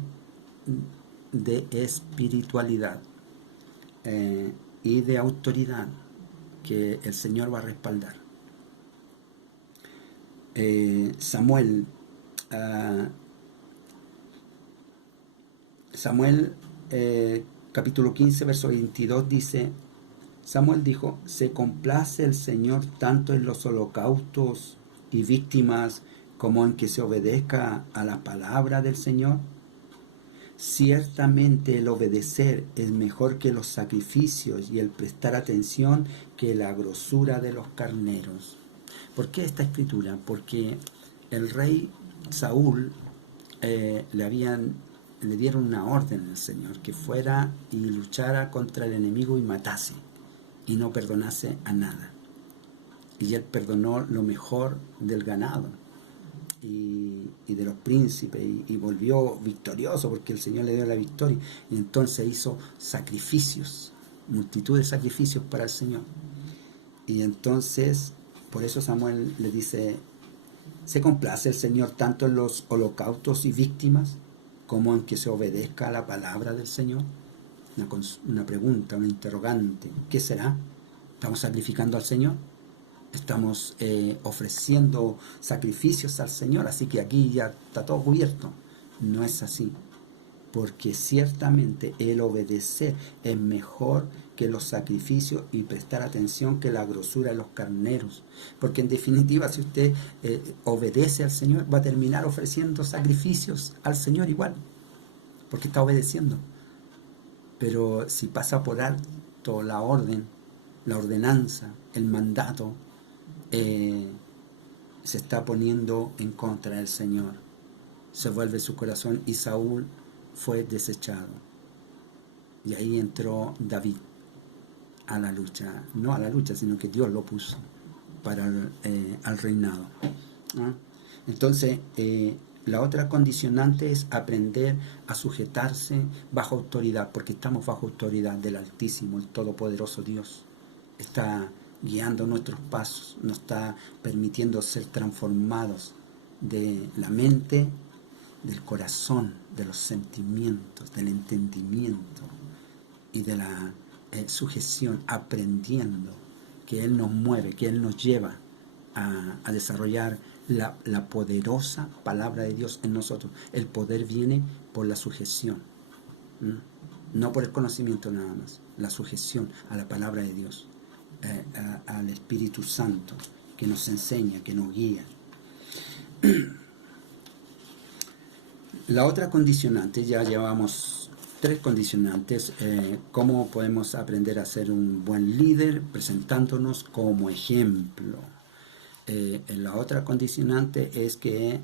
de espiritualidad y de autoridad que el Señor va a respaldar. Samuel capítulo 15 verso 22 dice: Samuel dijo: ¿se complace el Señor tanto en los holocaustos y víctimas como en que se obedezca a la palabra del Señor? Ciertamente el obedecer es mejor que los sacrificios y el prestar atención que la grosura de los carneros. ¿Por qué esta escritura? Porque el rey Saúl le dieron una orden al Señor, que fuera y luchara contra el enemigo y matase, y no perdonase a nada. Y él perdonó lo mejor del ganado y de los príncipes, y volvió victorioso porque el Señor le dio la victoria. Y entonces hizo sacrificios, multitud de sacrificios para el Señor. Y entonces, por eso Samuel le dice: ¿se complace el Señor tanto en los holocaustos y víctimas como en que se obedezca a la palabra del Señor? Una pregunta, una interrogante. ¿Qué será? ¿Estamos sacrificando al Señor? ¿Estamos ofreciendo sacrificios al Señor? Así que aquí ya está todo cubierto. No es así. Porque ciertamente el obedecer es mejor que los sacrificios y prestar atención que la grosura de los carneros. Porque en definitiva, si usted obedece al Señor, va a terminar ofreciendo sacrificios al Señor igual, porque está obedeciendo. Pero si pasa por alto la orden, la ordenanza, el mandato, se está poniendo en contra del Señor. Se vuelve su corazón, y Saúl fue desechado. Y ahí entró David a la lucha, no a la lucha, sino que Dios lo puso para al reinado. ¿Ah? Entonces, la otra condicionante es aprender a sujetarse bajo autoridad, porque estamos bajo autoridad del Altísimo, el Todopoderoso Dios. Está guiando nuestros pasos, nos está permitiendo ser transformados de la mente, del corazón, de los sentimientos, del entendimiento y de la sujeción, aprendiendo que Él nos mueve, que Él nos lleva a desarrollar la poderosa palabra de Dios en nosotros. El poder viene por la sujeción, no por el conocimiento nada más, la sujeción a la palabra de Dios, al Espíritu Santo, que nos enseña, que nos guía. La otra condicionante, ya llevamos 3 condicionantes. ¿Cómo podemos aprender a ser un buen líder? Presentándonos como ejemplo. La otra condicionante es que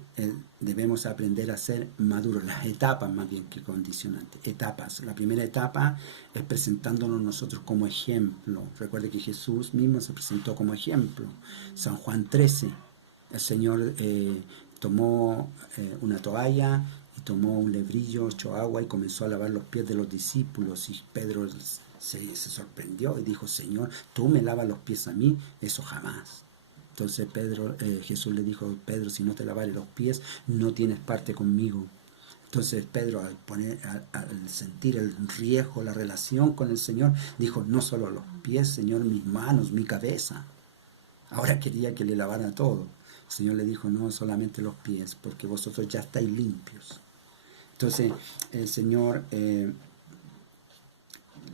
debemos aprender a ser maduros. Las etapas, más bien que condicionantes. Etapas. La primera etapa es presentándonos nosotros como ejemplo. Recuerde que Jesús mismo se presentó como ejemplo. San Juan 13. El Señor tomó una toalla y tomó un lebrillo, echó agua y comenzó a lavar los pies de los discípulos. Y Pedro se sorprendió y dijo: Señor, ¿tú me lavas los pies a mí? Eso jamás. Entonces Jesús le dijo: Pedro, si no te lavare los pies, no tienes parte conmigo. Entonces Pedro, al sentir el riesgo, la relación con el Señor, dijo: no solo los pies, Señor, mis manos, mi cabeza. Ahora quería que le lavara todo. El Señor le dijo: no solamente los pies, porque vosotros ya estáis limpios. Entonces el Señor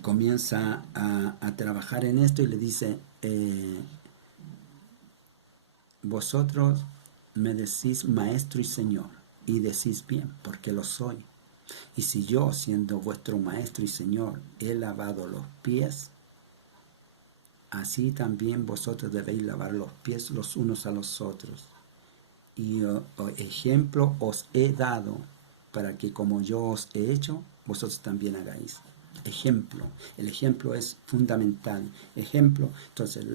comienza a trabajar en esto y le dice: vosotros me decís maestro y señor, y decís bien, porque lo soy. Y si yo, siendo vuestro maestro y señor, he lavado los pies, así también vosotros debéis lavar los pies los unos a los otros. Y ejemplo os he dado, para que como yo os he hecho, vosotros también hagáis. Ejemplo. El ejemplo es fundamental. Ejemplo. Entonces,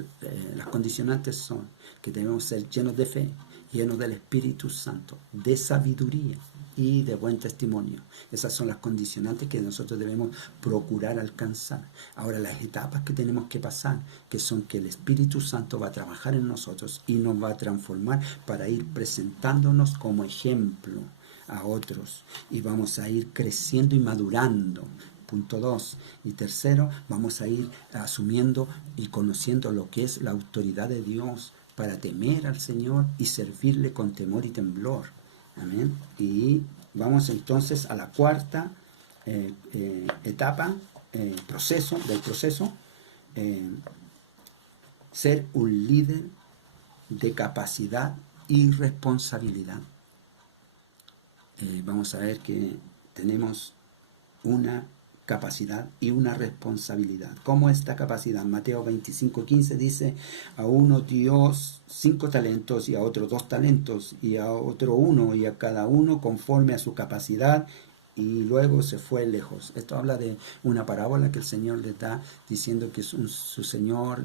las condicionantes son que debemos ser llenos de fe, llenos del Espíritu Santo, de sabiduría y de buen testimonio. Esas son las condicionantes que nosotros debemos procurar alcanzar. Ahora, las etapas que tenemos que pasar, que son que el Espíritu Santo va a trabajar en nosotros y nos va a transformar para ir presentándonos como ejemplo a otros, y vamos a ir creciendo y madurando. Punto 2. Y tercero, vamos a ir asumiendo y conociendo lo que es la autoridad de Dios para temer al Señor y servirle con temor y temblor. Amén. Y vamos entonces a la cuarta etapa, proceso, ser un líder de capacidad y responsabilidad. Vamos a ver que tenemos una capacidad y una responsabilidad. ¿Cómo esta capacidad? Mateo 25:15 dice, a uno dio 5 talentos y a otro 2 talentos y a otro 1 y a cada uno conforme a su capacidad, y luego se fue lejos. Esto habla de una parábola que el Señor le da diciendo que su Señor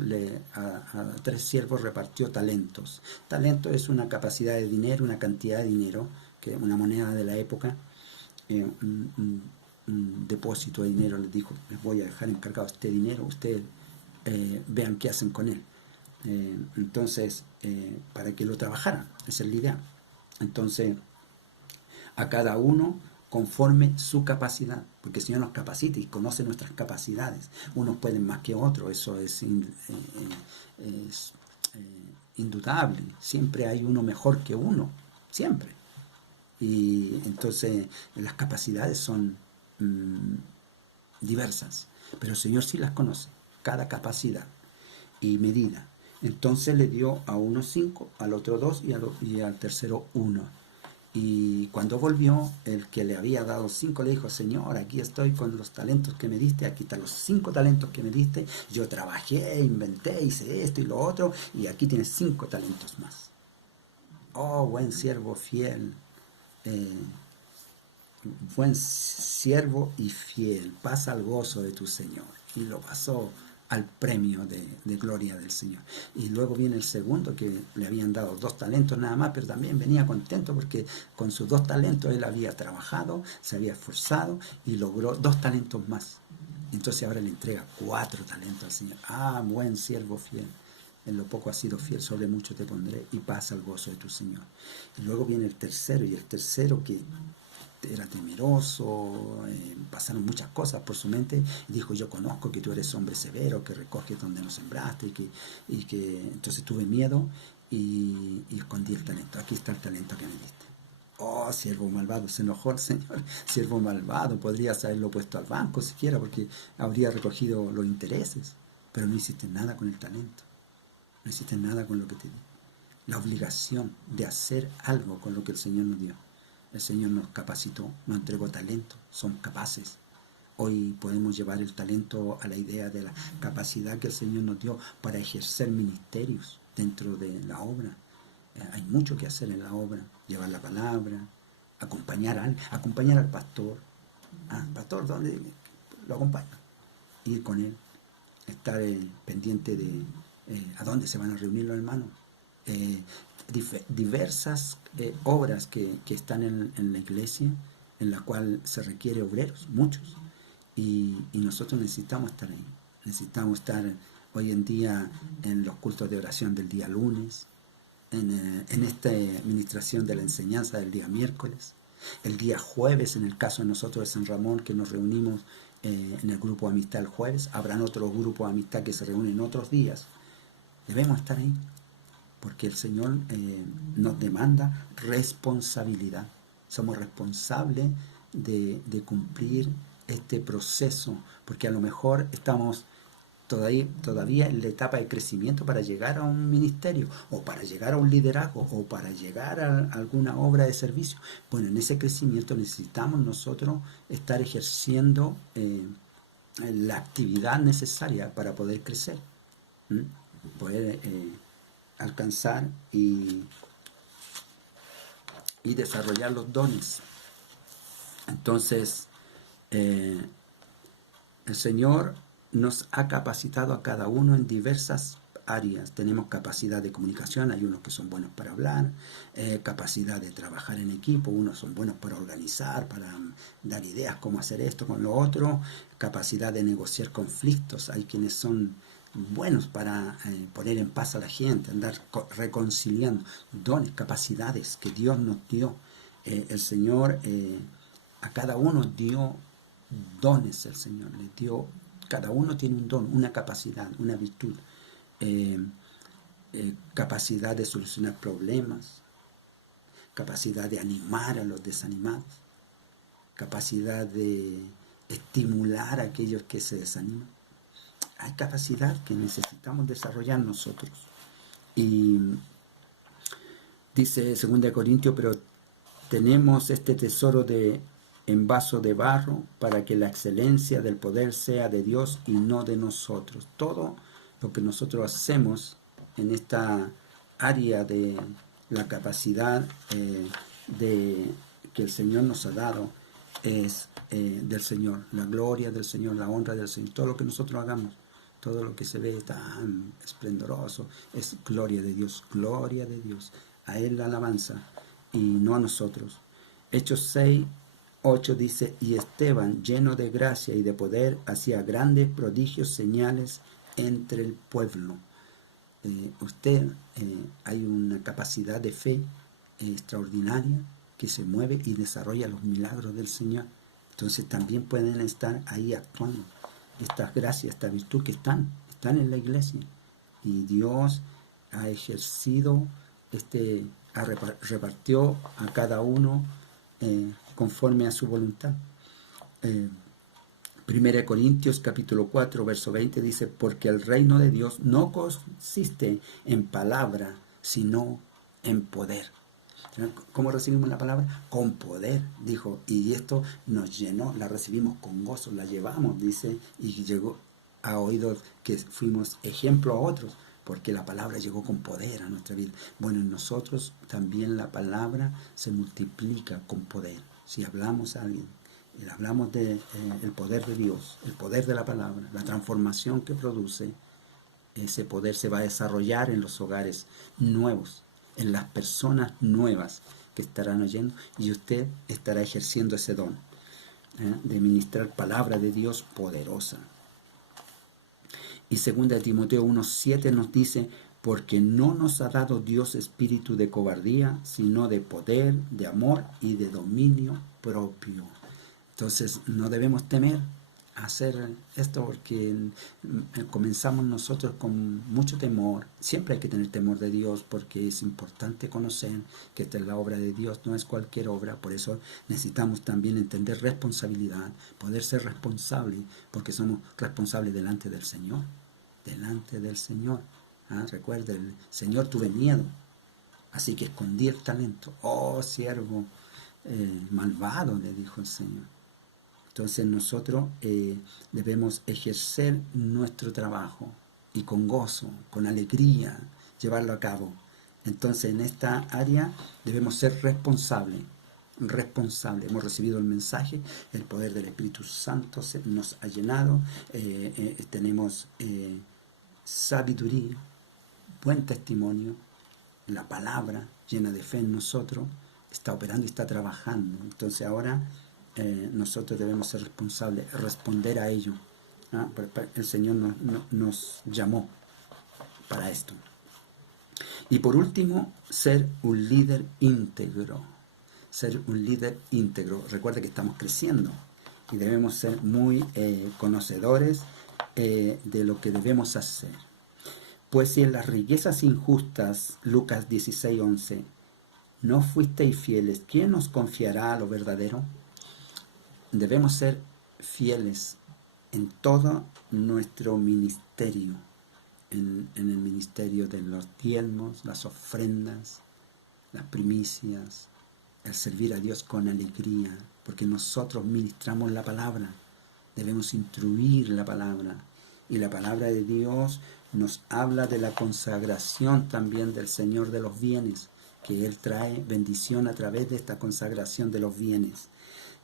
a 3 siervos repartió talentos. Talento es una capacidad de dinero, una cantidad de dinero, que una moneda de la época, un depósito de dinero. Les dijo, les voy a dejar encargado este dinero, ustedes vean qué hacen con él. Entonces, para que lo trabajaran, esa es la idea. Entonces, a cada uno conforme su capacidad, porque el Señor nos capacita y conoce nuestras capacidades. Unos pueden más que otros, eso es indudable. Siempre hay uno mejor que uno, siempre. Y entonces las capacidades son diversas, pero el Señor sí las conoce, cada capacidad y medida. Entonces le dio a uno 5, al otro 2 y al tercero 1. Y cuando volvió, el que le había dado 5 le dijo, Señor, aquí estoy con los talentos que me diste, aquí están los 5 talentos que me diste, yo trabajé, inventé, hice esto y lo otro, y aquí tienes 5 talentos más. Oh, buen siervo fiel, buen siervo y fiel, pasa al gozo de tu Señor. Y lo pasó al premio de gloria del Señor. Y luego viene el segundo, que le habían dado 2 talentos nada más, pero también venía contento porque con sus 2 talentos él había trabajado, se había esforzado y logró 2 talentos más. Entonces ahora le entrega 4 talentos al Señor. Ah, buen siervo fiel. En lo poco has sido fiel, sobre mucho te pondré, y pasa al gozo de tu Señor. Y luego viene el tercero, y el tercero que era temeroso, pasaron muchas cosas por su mente, y dijo, yo conozco que tú eres hombre severo, que recoges donde no sembraste, y que entonces tuve miedo y escondí el talento. Aquí está el talento que me diste. Oh, siervo malvado, se enojó el Señor. Siervo malvado, podrías haberlo puesto al banco siquiera, porque habría recogido los intereses, pero no hiciste nada con el talento, no hiciste nada con lo que te di. La obligación de hacer algo con lo que el Señor nos dio. El Señor nos capacitó, nos entregó talento, somos capaces. Hoy podemos llevar el talento a la idea de la capacidad que el Señor nos dio para ejercer ministerios dentro de la obra. Hay mucho que hacer en la obra, llevar la palabra, acompañar al pastor. Pastor, ¿dónde lo acompaña? Ir con él, estar pendiente de a dónde se van a reunir los hermanos. Diversas obras que están en la iglesia, en la cual se requiere obreros, muchos, y nosotros necesitamos estar ahí. Necesitamos estar hoy en día en los cultos de oración del día lunes, en esta administración de la enseñanza del día miércoles, el día jueves, en el caso de nosotros de San Ramón, que nos reunimos en el grupo de amistad el jueves. Habrán otros grupos de amistad que se reúnen otros días. Debemos estar ahí, porque el Señor nos demanda responsabilidad. Somos responsables de cumplir este proceso, porque a lo mejor estamos todavía en la etapa de crecimiento para llegar a un ministerio, o para llegar a un liderazgo, o para llegar a alguna obra de servicio. Bueno, en ese crecimiento necesitamos nosotros estar ejerciendo la actividad necesaria para poder crecer, poder alcanzar y desarrollar los dones. Entonces, el Señor nos ha capacitado a cada uno en diversas áreas. Tenemos capacidad de comunicación, hay unos que son buenos para hablar, capacidad de trabajar en equipo, unos son buenos para organizar, para dar ideas cómo hacer esto con lo otro, capacidad de negociar conflictos, hay quienes son buenos para poner en paz a la gente, andar reconciliando, dones, capacidades que Dios nos dio. El Señor a cada uno dio dones, el Señor les dio. Cada uno tiene un don, una capacidad, una virtud, capacidad de solucionar problemas, capacidad de animar a los desanimados, capacidad de estimular a aquellos que se desaniman. Hay capacidad que necesitamos desarrollar nosotros. Y dice 2 Corintios, pero tenemos este tesoro en vaso de barro, para que la excelencia del poder sea de Dios y no de nosotros. Todo lo que nosotros hacemos en esta área de la capacidad de que el Señor nos ha dado es del Señor, la gloria del Señor, la honra del Señor. Todo lo que nosotros hagamos, todo lo que se ve tan esplendoroso, es gloria de Dios, a Él la alabanza y no a nosotros. Hechos 6:8 dice: y Esteban, lleno de gracia y de poder, hacía grandes prodigios, señales entre el pueblo. Hay una capacidad de fe extraordinaria que se mueve y desarrolla los milagros del Señor. Entonces también pueden estar ahí actuando estas gracias, esta virtud que están en la iglesia. Y Dios ha ejercido, repartió a cada uno conforme a su voluntad. 1 Corintios capítulo 4, verso 20 dice: porque el reino de Dios no consiste en palabra, sino en poder. ¿Cómo recibimos la palabra? Con poder, dijo, y esto nos llenó, la recibimos con gozo, la llevamos, dice, y llegó a oídos que fuimos ejemplo a otros, porque la palabra llegó con poder a nuestra vida. Bueno, en nosotros también la palabra se multiplica con poder. Si hablamos a alguien, hablamos del poder de Dios, el poder de la palabra, la transformación que produce, ese poder se va a desarrollar en los hogares nuevos, en las personas nuevas que estarán oyendo, y usted estará ejerciendo ese don de ministrar palabra de Dios poderosa. Y 2 Timoteo 1:7 nos dice: porque no nos ha dado Dios espíritu de cobardía, sino de poder, de amor y de dominio propio. Entonces no debemos temer hacer esto, porque comenzamos nosotros con mucho temor. Siempre hay que tener temor de Dios, porque es importante conocer que esta es la obra de Dios, no es cualquier obra. Por eso necesitamos también entender responsabilidad, poder ser responsable, porque somos responsables delante del Señor. Recuerda, el Señor tuve miedo, así que escondí el talento. Oh, siervo malvado, le dijo el Señor. Entonces nosotros debemos ejercer nuestro trabajo y con gozo, con alegría, llevarlo a cabo. Entonces en esta área debemos ser responsables. Hemos recibido el mensaje, el poder del Espíritu Santo nos ha llenado, tenemos sabiduría, buen testimonio, la palabra llena de fe en nosotros está operando y está trabajando. Entonces ahora nosotros debemos ser responsables, responder a ello. El Señor nos llamó para esto. Y por último, ser un líder íntegro. Recuerda que estamos creciendo y debemos ser muy conocedores de lo que debemos hacer. Pues si en las riquezas injustas, Lucas 16:11, no fuisteis fieles, ¿quién os confiará lo verdadero? Debemos ser fieles en todo nuestro ministerio, en el ministerio de los diezmos, las ofrendas, las primicias, el servir a Dios con alegría, porque nosotros ministramos la palabra, debemos instruir la palabra, y la palabra de Dios nos habla de la consagración también del Señor de los bienes, que Él trae bendición a través de esta consagración de los bienes.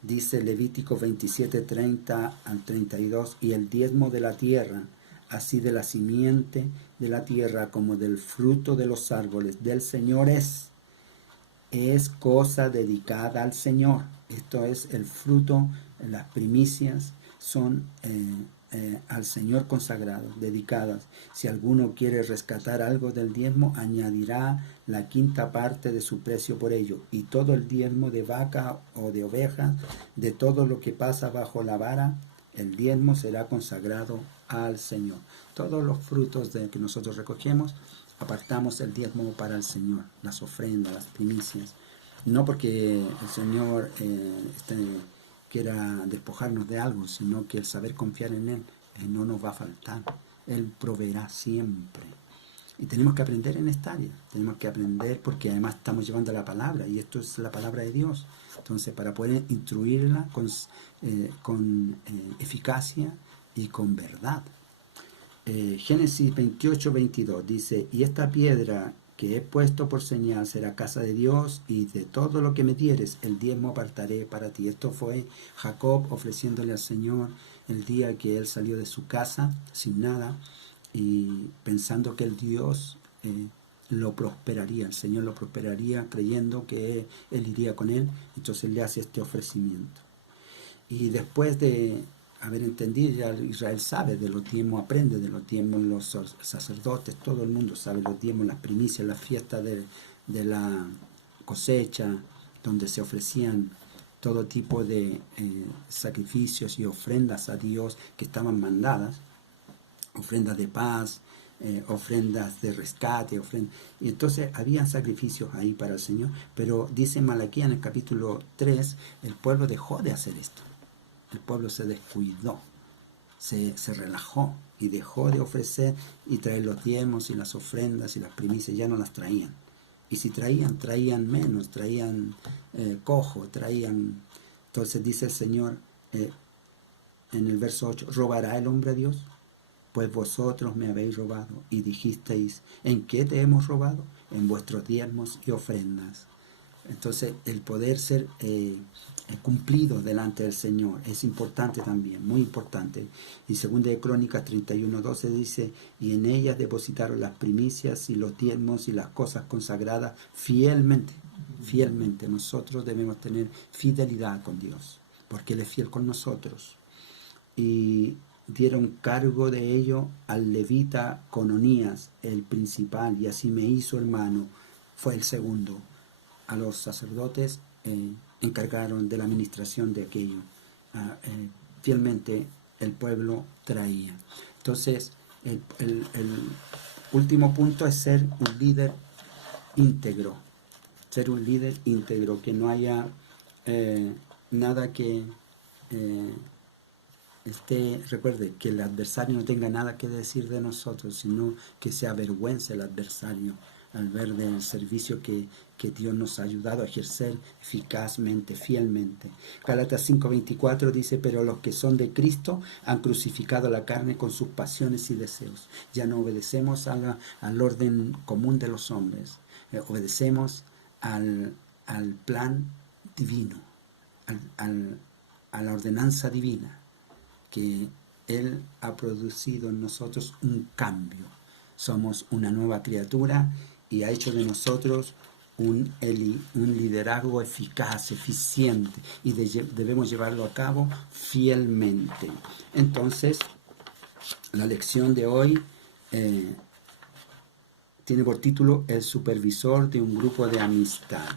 Dice Levítico 27:30 al 32, y el diezmo de la tierra, así de la simiente de la tierra como del fruto de los árboles del Señor es cosa dedicada al Señor. Esto es el fruto, las primicias son al Señor consagrados, dedicadas. Si alguno quiere rescatar algo del diezmo, añadirá la quinta parte de su precio por ello, y todo el diezmo de vaca o de oveja, de todo lo que pasa bajo la vara, el diezmo será consagrado al Señor. Todos los frutos que nosotros recogemos, apartamos el diezmo para el Señor, las ofrendas, las primicias. No porque el Señor quiera despojarnos de algo, sino que el saber confiar en Él no nos va a faltar. Él proveerá siempre. Y tenemos que aprender en esta área, tenemos que aprender porque además estamos llevando la palabra y esto es la palabra de Dios. Entonces, para poder instruirla con eficacia y con verdad. Génesis 28-22 dice, y esta piedra que he puesto por señal será casa de Dios, y de todo lo que me dieres, el diezmo apartaré para ti. Esto fue Jacob ofreciéndole al Señor el día que él salió de su casa sin nada, y pensando que el Dios lo prosperaría, el Señor lo prosperaría, creyendo que él iría con él. Entonces le hace este ofrecimiento. Y después de haber entendido, ya Israel sabe de los diezmos, aprende de los diezmos, los sacerdotes, todo el mundo sabe los diezmos, las primicias, las fiestas de la cosecha, donde se ofrecían todo tipo de sacrificios y ofrendas a Dios que estaban mandadas, ofrendas de paz, ofrendas de rescate, y entonces habían sacrificios ahí para el Señor, pero dice Malaquías en el capítulo 3, el pueblo dejó de hacer esto. El pueblo se descuidó, se relajó y dejó de ofrecer y traer los diezmos y las ofrendas y las primicias, ya no las traían. Y si traían, traían menos, traían cojo, traían... Entonces dice el Señor en el verso 8, ¿robará el hombre a Dios? Pues vosotros me habéis robado y dijisteis, ¿en qué te hemos robado? En vuestros diezmos y ofrendas. Entonces, el poder ser cumplido delante del Señor es importante también, muy importante. Y 2 de Crónicas 31:12 dice, y en ellas depositaron las primicias y los diezmos y las cosas consagradas fielmente. Fielmente, nosotros debemos tener fidelidad con Dios, porque Él es fiel con nosotros. Y dieron cargo de ello al levita Cononías, el principal, y así me hizo hermano, fue el segundo. A los sacerdotes encargaron de la administración de aquello. Fielmente el pueblo traía. Entonces, el último punto es ser un líder íntegro. Ser un líder íntegro, que no haya nada que recuerde, que el adversario no tenga nada que decir de nosotros, sino que se avergüence el adversario al ver del servicio que Dios nos ha ayudado a ejercer eficazmente, fielmente. Gálatas 5:24 dice, pero los que son de Cristo han crucificado la carne con sus pasiones y deseos. Ya no obedecemos al orden común de los hombres, obedecemos al plan divino, a la ordenanza divina, que Él ha producido en nosotros un cambio. Somos una nueva criatura y ha hecho de nosotros un liderazgo eficaz, eficiente, y debemos llevarlo a cabo fielmente. Entonces, la lección de hoy tiene por título El supervisor de un grupo de amistad.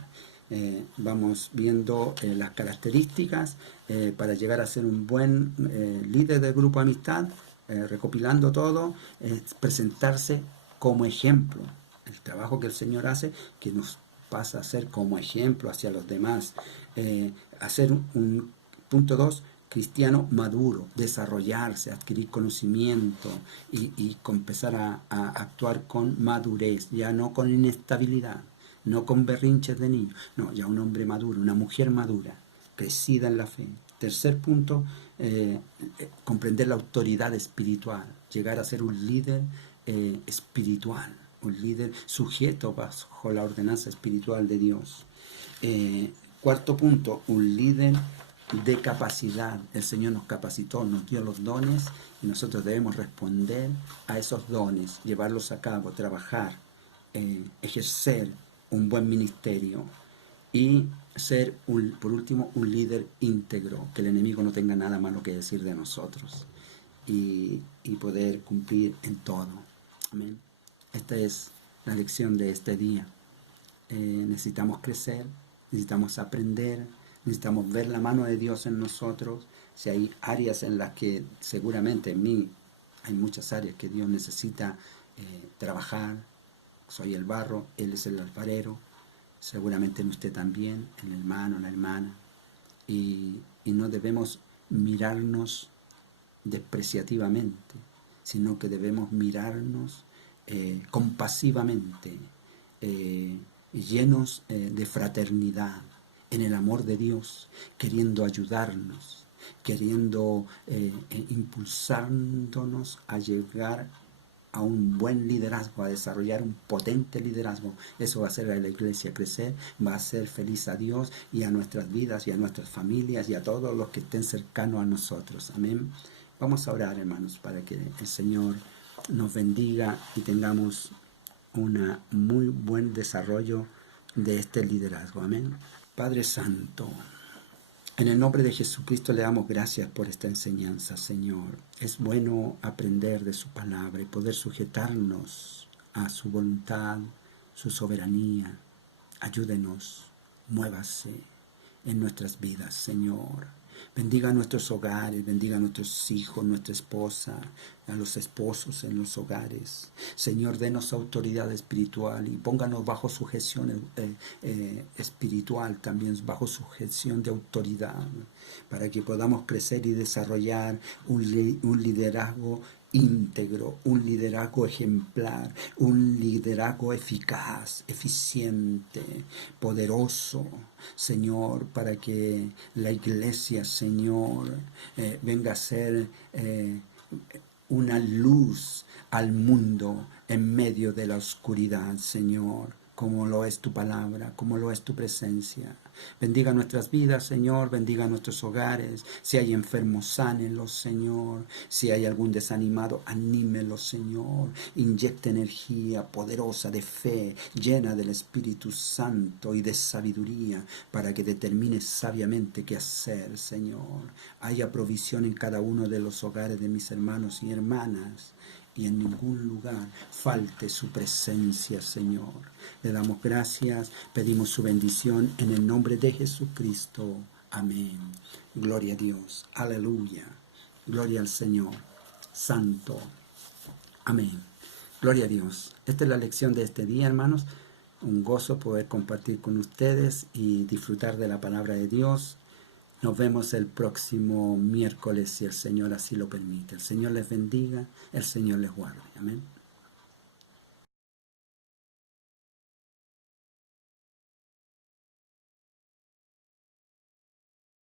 Vamos viendo las características para llegar a ser un buen líder del grupo de amistad, recopilando todo, presentarse como ejemplo. El trabajo que el Señor hace, que nos pasa a ser como ejemplo hacia los demás. Hacer un punto 2, cristiano maduro, desarrollarse, adquirir conocimiento y empezar a actuar con madurez, ya no con inestabilidad, no con berrinches de niño, no, ya un hombre maduro, una mujer madura, crecida en la fe. Tercer punto, comprender la autoridad espiritual, llegar a ser un líder espiritual, un líder sujeto bajo la ordenanza espiritual de Dios. Cuarto punto, un líder de capacidad. El Señor nos capacitó, nos dio los dones y nosotros debemos responder a esos dones, llevarlos a cabo, trabajar, ejercer un buen ministerio y ser, por último, un líder íntegro, que el enemigo no tenga nada malo que decir de nosotros y poder cumplir en todo. Amén. Esta es la lección de este día. Necesitamos crecer, necesitamos aprender, necesitamos ver la mano de Dios en nosotros. Si hay áreas en las que seguramente en mí hay muchas áreas que Dios necesita trabajar. Soy el barro, Él es el alfarero, seguramente en usted también, en el hermano, en la hermana. Y no debemos mirarnos despreciativamente, sino que debemos mirarnos compasivamente, llenos de fraternidad, en el amor de Dios, queriendo ayudarnos, queriendo impulsándonos a llegar a un buen liderazgo, a desarrollar un potente liderazgo. Eso va a hacer a la iglesia crecer, va a hacer feliz a Dios y a nuestras vidas y a nuestras familias y a todos los que estén cercanos a nosotros. Amén. Vamos a orar, hermanos, para que el Señor nos bendiga y tengamos un muy buen desarrollo de este liderazgo. Amén. Padre Santo, en el nombre de Jesucristo le damos gracias por esta enseñanza, Señor. Es bueno aprender de su palabra y poder sujetarnos a su voluntad, su soberanía. Ayúdenos, muévase en nuestras vidas, Señor. Bendiga nuestros hogares, bendiga a nuestros hijos, nuestra esposa, a los esposos en los hogares. Señor, denos autoridad espiritual y pónganos bajo sujeción espiritual, también bajo sujeción de autoridad, para que podamos crecer y desarrollar un liderazgo íntegro, un liderazgo ejemplar, un liderazgo eficaz, eficiente, poderoso, Señor, para que la iglesia, Señor, venga a ser una luz al mundo en medio de la oscuridad, Señor, como lo es tu palabra, como lo es tu presencia. Bendiga nuestras vidas, Señor, bendiga nuestros hogares. Si hay enfermos, sánelos, Señor. Si hay algún desanimado, anímelos, Señor. Inyecta energía poderosa de fe, llena del Espíritu Santo y de sabiduría, para que determines sabiamente qué hacer, Señor. Haya provisión en cada uno de los hogares de mis hermanos y hermanas, y en ningún lugar falte su presencia, Señor. Le damos gracias, pedimos su bendición en el nombre de Jesucristo. Amén. Gloria a Dios. Aleluya. Gloria al Señor. Santo. Amén. Gloria a Dios. Esta es la lección de este día, hermanos. Un gozo poder compartir con ustedes y disfrutar de la palabra de Dios. Nos vemos el próximo miércoles, si el Señor así lo permite. El Señor les bendiga, el Señor les guarde. Amén.